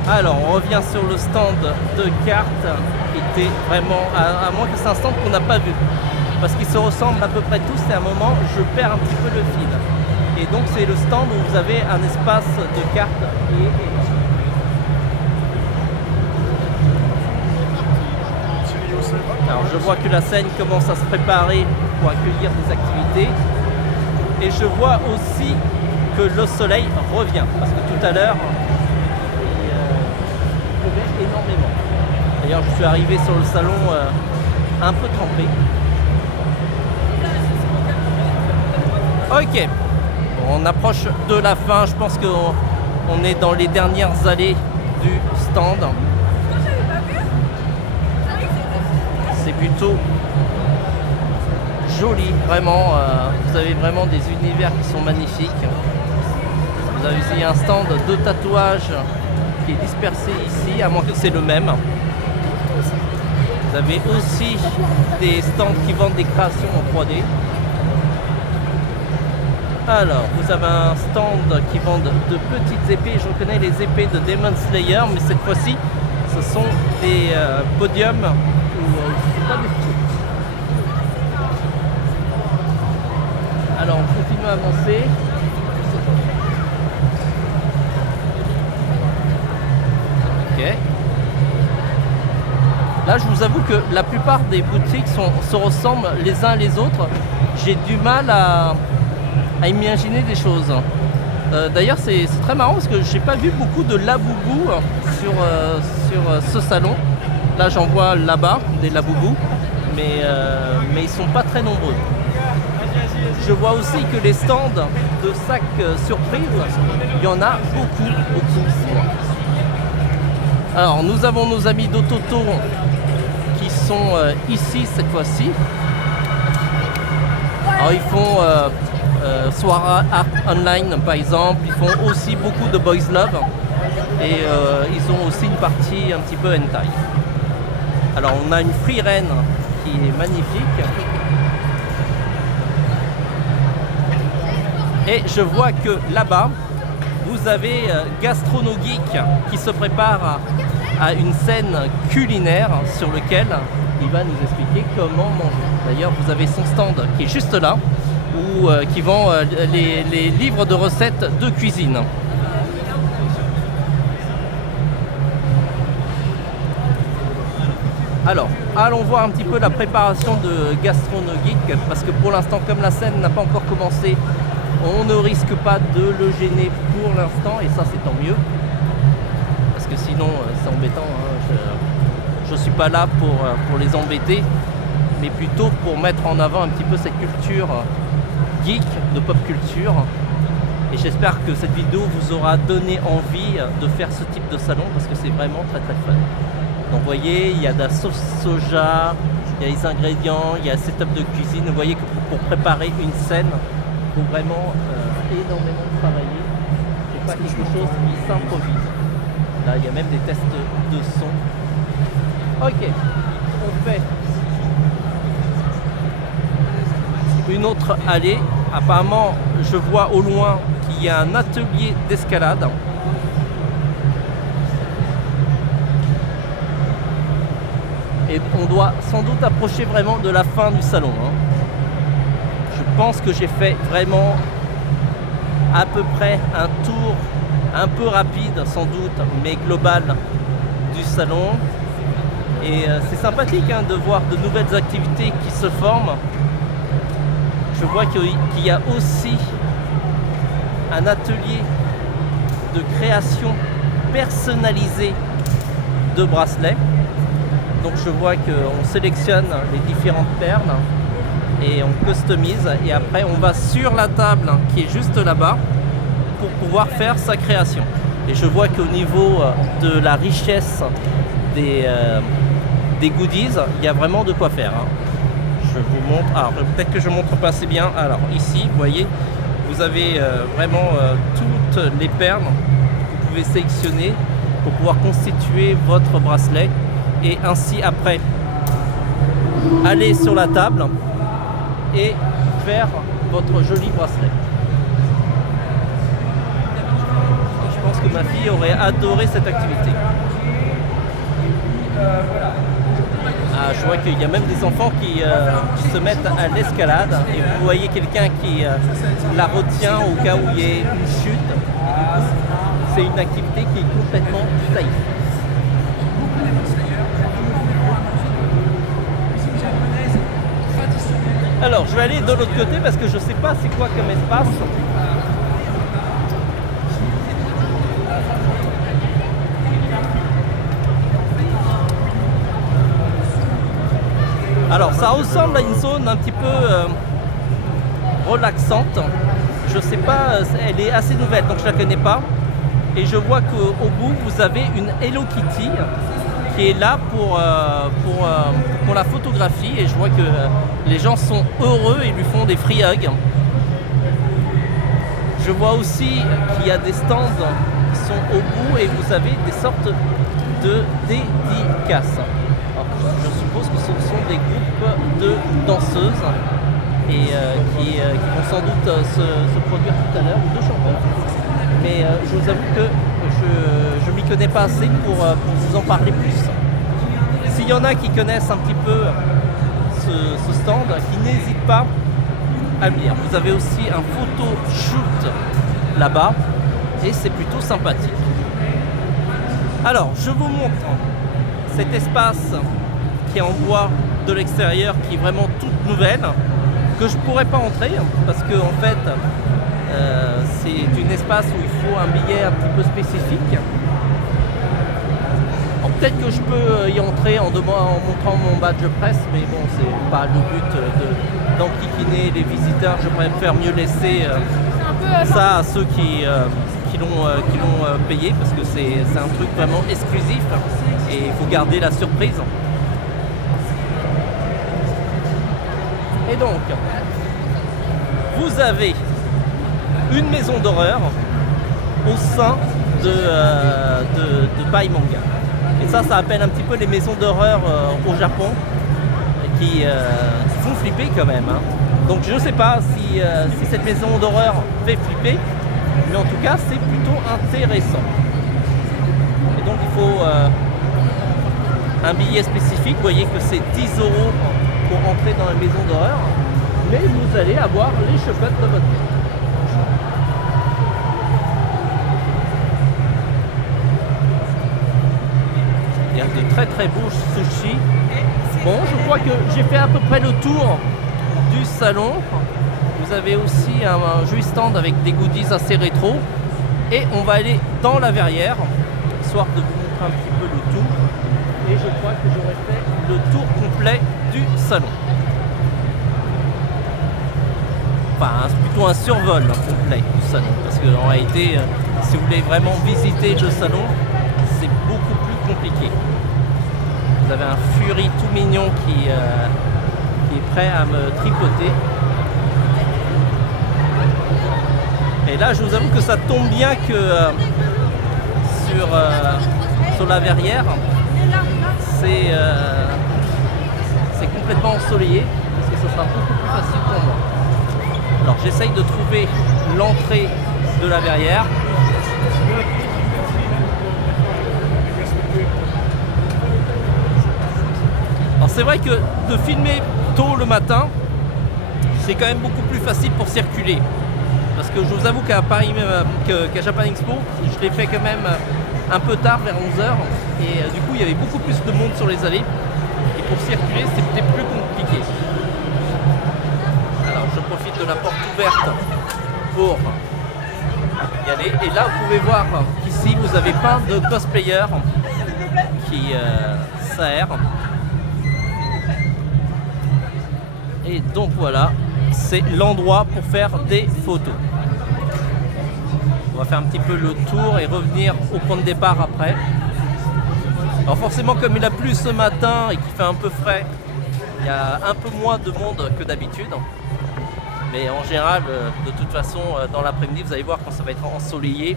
Alors, on revient sur le stand de cartes qui était vraiment, à moins que c'est un stand qu'on n'a pas vu, parce qu'ils se ressemblent à peu près tous et à un moment, je perds un petit peu le fil. Et donc, c'est le stand où vous avez un espace de cartes et alors, je vois que la scène commence à se préparer pour accueillir des activités. Et je vois aussi que le soleil revient, parce que tout à l'heure, énormément. D'ailleurs, je suis arrivé sur le salon un peu trempé. Ok, on approche de la fin. Je pense qu'on est dans les dernières allées du stand. C'est plutôt joli, vraiment. Vous avez vraiment des univers qui sont magnifiques. Vous avez ici un stand de tatouage qui est dispersé ici, à moins que c'est le même. Vous avez aussi des stands qui vendent des créations en 3D. Alors, vous avez un stand qui vend de petites épées. Je reconnais les épées de Demon Slayer, mais cette fois-ci, ce sont des podiums où c'est pas des fous. Alors, on continue à avancer. Ok. Là, je vous avoue que la plupart des boutiques se ressemblent les uns les autres. J'ai du mal à imaginer des choses. D'ailleurs, c'est très marrant parce que j'ai pas vu beaucoup de laboubous sur ce salon. Là, j'en vois là-bas des laboubous, mais ils sont pas très nombreux. Je vois aussi que les stands de sacs surprises, il y en a beaucoup. Alors, nous avons nos amis d'Ototo qui sont ici cette fois-ci. Alors, ils font Sword Art Online par exemple, ils font aussi beaucoup de Boys Love et ils ont aussi une partie un petit peu hentai. Alors, on a une Free Ren qui est magnifique. Et je vois que là-bas, vous avez Gastrono Geek qui se prépare à une scène culinaire sur laquelle il va nous expliquer comment manger. D'ailleurs, vous avez son stand qui est juste là, où, qui vend les livres de recettes de cuisine. Alors, allons voir un petit peu la préparation de Gastrono Geek, parce que pour l'instant, comme la scène n'a pas encore commencé, on ne risque pas de le gêner pour l'instant, et ça c'est tant mieux. Parce que sinon c'est embêtant, hein. Je ne suis pas là pour les embêter, mais plutôt pour mettre en avant un petit peu cette culture geek, de pop culture. Et j'espère que cette vidéo vous aura donné envie de faire ce type de salon, parce que c'est vraiment très très fun. Donc vous voyez, il y a de la sauce soja, il y a les ingrédients, il y a un setup de cuisine. Vous voyez que pour préparer une scène, il faut vraiment énormément travailler. C'est pas quelque chose qui s'improvise. Là, il y a même des tests de son. Ok, on fait une autre allée. Apparemment, je vois au loin qu'il y a un atelier d'escalade. Et on doit sans doute approcher vraiment de la fin du salon, hein. Je pense que j'ai fait vraiment à peu près un tour un peu rapide sans doute, mais global du salon. Et c'est sympathique, hein, de voir de nouvelles activités qui se forment. Je vois qu'il y a aussi un atelier de création personnalisée de bracelets. Donc je vois qu'on sélectionne les différentes perles et on customise et après on va sur la table qui est juste là-bas pour pouvoir faire sa création. Et je vois qu'au niveau de la richesse des goodies, il y a vraiment de quoi faire. Je vous montre, alors peut-être que je ne montre pas assez bien. Alors ici, vous voyez, vous avez vraiment toutes les perles que vous pouvez sélectionner pour pouvoir constituer votre bracelet et ainsi après aller sur la table et faire votre joli bracelet. Je pense que ma fille aurait adoré cette activité. Ah, je vois qu'il y a même des enfants qui se mettent à l'escalade et vous voyez quelqu'un qui la retient au cas où il y ait une chute. C'est une activité qui est complètement safe. Alors, je vais aller de l'autre côté parce que je ne sais pas c'est quoi comme espace. Alors, ça ressemble à une zone un petit peu relaxante. Je ne sais pas, elle est assez nouvelle, donc je ne la connais pas. Et je vois qu'au bout, vous avez une Hello Kitty qui est là pour la photographie. Et je vois que les gens sont heureux et lui font des free hugs. Je vois aussi qu'il y a des stands qui sont au bout et vous avez des sortes de dédicaces. Alors, je suppose que ce sont des groupes de danseuses et qui vont sans doute se produire tout à l'heure, ou de chanteurs. Mais je vous avoue que je ne m'y connais pas assez pour vous en parler plus. S'il y en a qui connaissent un petit peu ce stand, qui n'hésitent pas à me dire. Vous avez aussi un photo shoot là-bas et c'est plutôt sympathique. Alors, je vous montre cet espace qui est en bois de l'extérieur, qui est vraiment toute nouvelle, que je pourrais pas entrer parce que en fait c'est un espace où il faut un billet un petit peu spécifique. Peut-être que je peux y entrer en montrant mon badge presse, mais bon, c'est pas le but d'enquiquiner les visiteurs. Je préfère mieux laisser ça à ceux qui l'ont payé, parce que c'est un truc vraiment exclusif et il faut garder la surprise. Et donc, vous avez une maison d'horreur au sein de Pai Manga. Et ça appelle un petit peu les maisons d'horreur au Japon qui font flipper quand même. Donc je ne sais pas si cette maison d'horreur fait flipper, mais en tout cas c'est plutôt intéressant. Et donc il faut un billet spécifique. Vous voyez que c'est 10 € pour entrer dans la maison d'horreur, mais vous allez avoir les chocottes de votre vie. Il y a de très très beaux sushis. Bon, je crois que j'ai fait à peu près le tour du salon. Vous avez aussi un joli stand avec des goodies assez rétro. Et on va aller dans la verrière, histoire de vous montrer un petit peu le tout. Et je crois que j'aurai fait le tour complet du salon. Enfin, c'est plutôt un survol complet du salon. Parce qu'en réalité, si vous voulez vraiment visiter le salon, c'est beaucoup plus compliqué. Vous avez un Fury tout mignon qui est prêt à me tripoter. Et là, je vous avoue que ça tombe bien que sur la verrière, c'est complètement ensoleillé, parce que ça sera beaucoup plus facile pour moi. Alors, j'essaye de trouver l'entrée de la verrière. Alors c'est vrai que de filmer tôt le matin, c'est quand même beaucoup plus facile pour circuler. Parce que je vous avoue qu'à Japan Expo, je l'ai fait quand même un peu tard, vers 11h. Et du coup, il y avait beaucoup plus de monde sur les allées. Et pour circuler, c'était plus compliqué. Alors je profite de la porte ouverte pour y aller. Et là, vous pouvez voir qu'ici, vous avez plein de cosplayers qui s'aère. Et donc voilà, c'est l'endroit pour faire des photos. On va faire un petit peu le tour et revenir au point de départ après. Alors forcément, comme il a plu ce matin et qu'il fait un peu frais, il y a un peu moins de monde que d'habitude. Mais en général, de toute façon, dans l'après-midi, vous allez voir quand ça va être ensoleillé,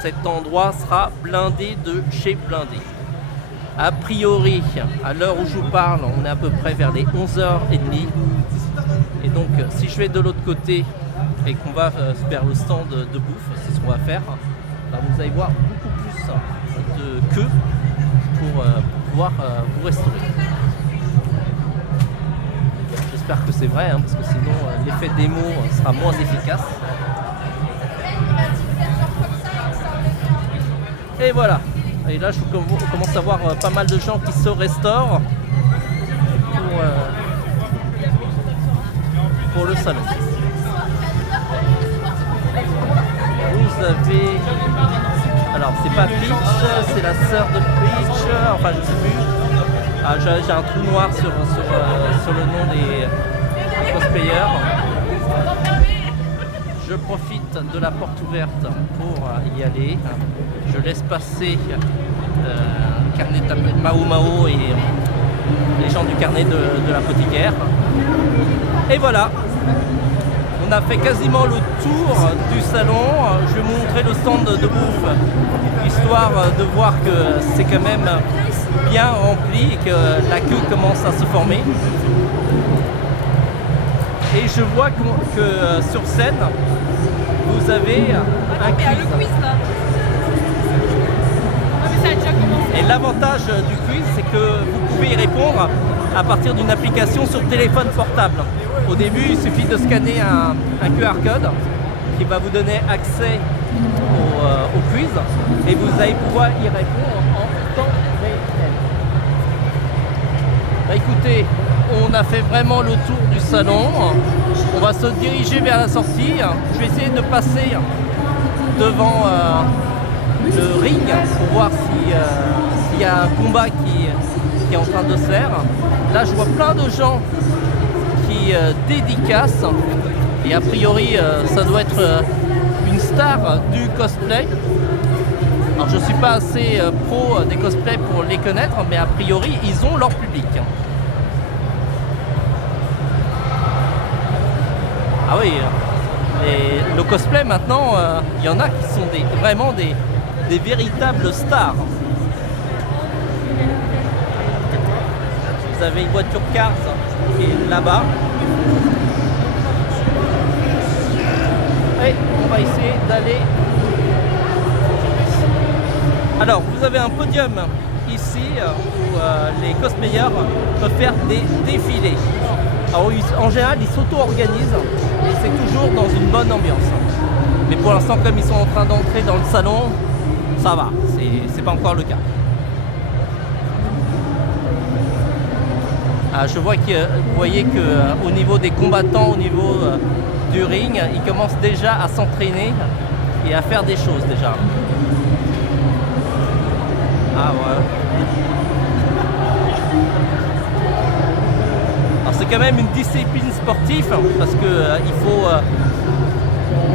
cet endroit sera blindé de chez blindé. A priori, à l'heure où je vous parle, on est à peu près vers les 11h30. Et donc, si je vais de l'autre côté et qu'on va vers le stand de bouffe, c'est ce qu'on va faire, là, vous allez voir beaucoup plus de queue pour pouvoir vous restaurer. J'espère que c'est vrai, parce que sinon l'effet démo sera moins efficace. Et voilà. Et là, je commence à voir pas mal de gens qui se restaurent pour le salon. Vous avez... Alors, c'est pas Peach, c'est la sœur de Peach, enfin je sais plus. Ah, j'ai un trou noir sur le nom des cosplayers. Je profite de la porte ouverte pour y aller. Je laisse passer le carnet de Mao Mao et les gens du carnet de l'apothicaire. Et voilà, on a fait quasiment le tour du salon. Je vais vous montrer le stand de bouffe, histoire de voir que c'est quand même bien rempli et que la queue commence à se former. Et je vois que sur scène, vous avez un quiz. Le quiz là. Non, mais ça a déjà commencé. Et l'avantage du quiz, c'est que vous pouvez y répondre à partir d'une application sur téléphone portable. Au début, il suffit de scanner un QR code qui va vous donner accès au quiz et vous allez pouvoir y répondre en temps réel. Bah, écoutez, on a fait vraiment le tour du salon. On va se diriger vers la sortie. Je vais essayer de passer devant le ring pour voir s'il y a un combat qui est en train de se faire. Là, je vois plein de gens qui dédicacent. Et a priori, ça doit être une star du cosplay. Alors, je ne suis pas assez pro des cosplays pour les connaître, mais a priori, ils ont leur public. Ah oui, le cosplay maintenant, il y en a qui sont vraiment des véritables stars. Vous avez une voiture Cars qui est là-bas. Et on va essayer d'aller. Alors, vous avez un podium ici où les cosplayers peuvent faire des défilés. Alors, en général, ils s'auto-organisent et c'est toujours dans une bonne ambiance. Mais pour l'instant, comme ils sont en train d'entrer dans le salon, ça va, c'est pas encore le cas. Ah, je vois que vous voyez qu'au niveau des combattants, au niveau du ring, ils commencent déjà à s'entraîner et à faire des choses déjà. Ah ouais. Alors c'est quand même une discipline sportive parce que il faut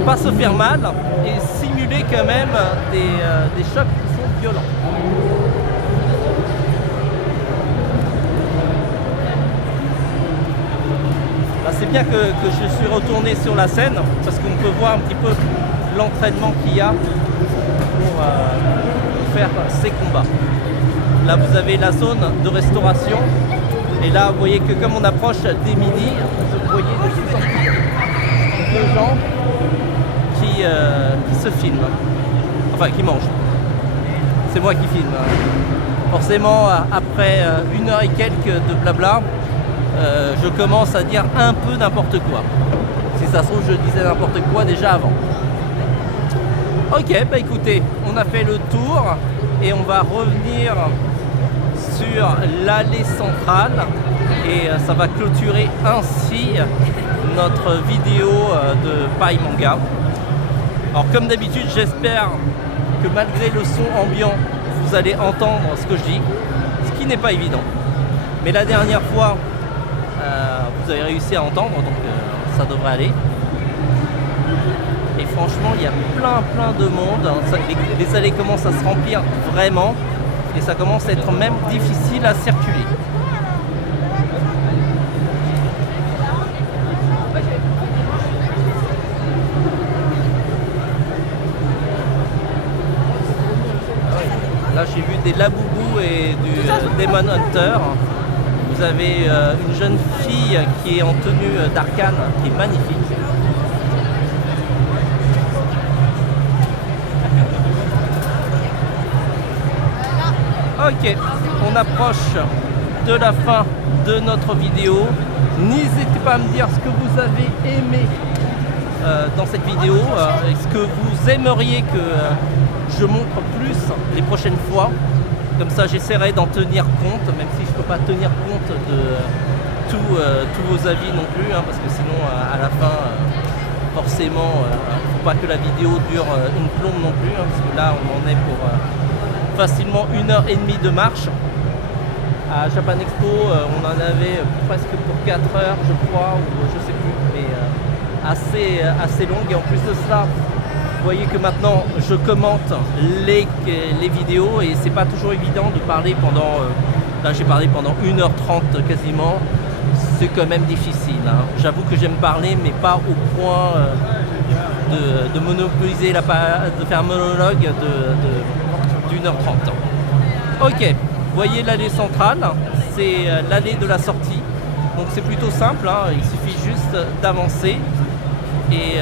pas se faire mal et simuler quand même des chocs qui sont violents. Là, c'est bien que je suis retourné sur la scène parce qu'on peut voir un petit peu l'entraînement qu'il y a pour faire ces combats. Là vous avez la zone de restauration et là vous voyez que comme on approche des midi, vous voyez de plus en plus de gens qui se filment, enfin qui mangent. C'est moi qui filme. Forcément après 1 heure et quelques de blabla, je commence à dire un peu n'importe quoi. Si ça se trouve je disais n'importe quoi déjà avant. Ok, bah écoutez, on a fait le tour et on va revenir sur l'allée centrale et ça va clôturer ainsi notre vidéo de Pai Manga. Alors comme d'habitude, j'espère que malgré le son ambiant, vous vous allez entendre ce que je dis, ce qui n'est pas évident. Mais la dernière fois, vous avez réussi à entendre, donc ça devrait aller. Et franchement, il y a plein de monde. Les allées commencent à se remplir vraiment. Et ça commence à être même difficile à circuler. Là, j'ai vu des Laboubou et du Demon Hunter. Vous avez une jeune fille qui est en tenue d'arcane, qui est magnifique. Ok, on approche de la fin de notre vidéo. N'hésitez pas à me dire ce que vous avez aimé dans cette vidéo, et ce que vous aimeriez que je montre plus les prochaines fois. Comme ça, j'essaierai d'en tenir compte, même si je ne peux pas tenir compte de tous vos avis non plus, hein, parce que sinon, à la fin, forcément, il ne faut pas que la vidéo dure une plombe non plus, hein, parce que là, on en est pour facilement 1h30 de marche. À Japan Expo, on en avait presque pour 4 heures, je crois, ou je sais plus, mais assez longue. Et en plus de cela, vous voyez que maintenant je commente les vidéos et c'est pas toujours évident de parler pendant. Là, j'ai parlé pendant 1h30 quasiment. C'est quand même difficile, hein. J'avoue que j'aime parler, mais pas au point de monopoliser de faire un monologue d'1h30. Ok. Vous voyez l'allée centrale, c'est l'allée de la sortie, donc c'est plutôt simple, hein, il suffit juste d'avancer et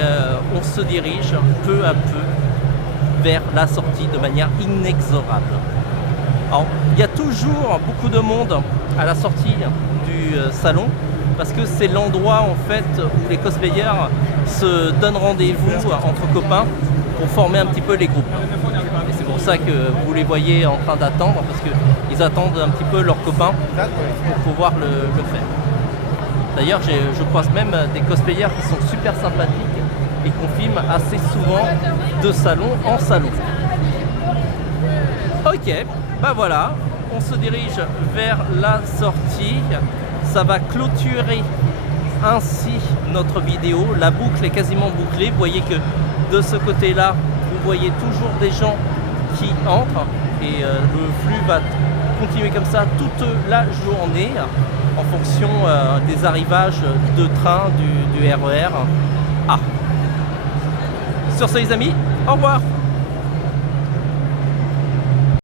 on se dirige peu à peu vers la sortie de manière inexorable. Alors, il y a toujours beaucoup de monde à la sortie du salon parce que c'est l'endroit en fait où les cosplayers se donnent rendez-vous entre copains pour former un petit peu les groupes. Et c'est pour ça que vous les voyez en train d'attendre, parce qu'ils attendent un petit peu leurs copains pour pouvoir le faire. D'ailleurs, je croise même des cosplayers qui sont super sympathiques et qu'on filme assez souvent de salon en salon. Ok, bah voilà, on se dirige vers la sortie. Ça va clôturer ainsi notre vidéo. La boucle est quasiment bouclée. Vous voyez que de ce côté-là, vous voyez toujours des gens qui entrent et le flux va continuer comme ça toute la journée en fonction des arrivages de train du RER A. Sur ce les amis, au revoir.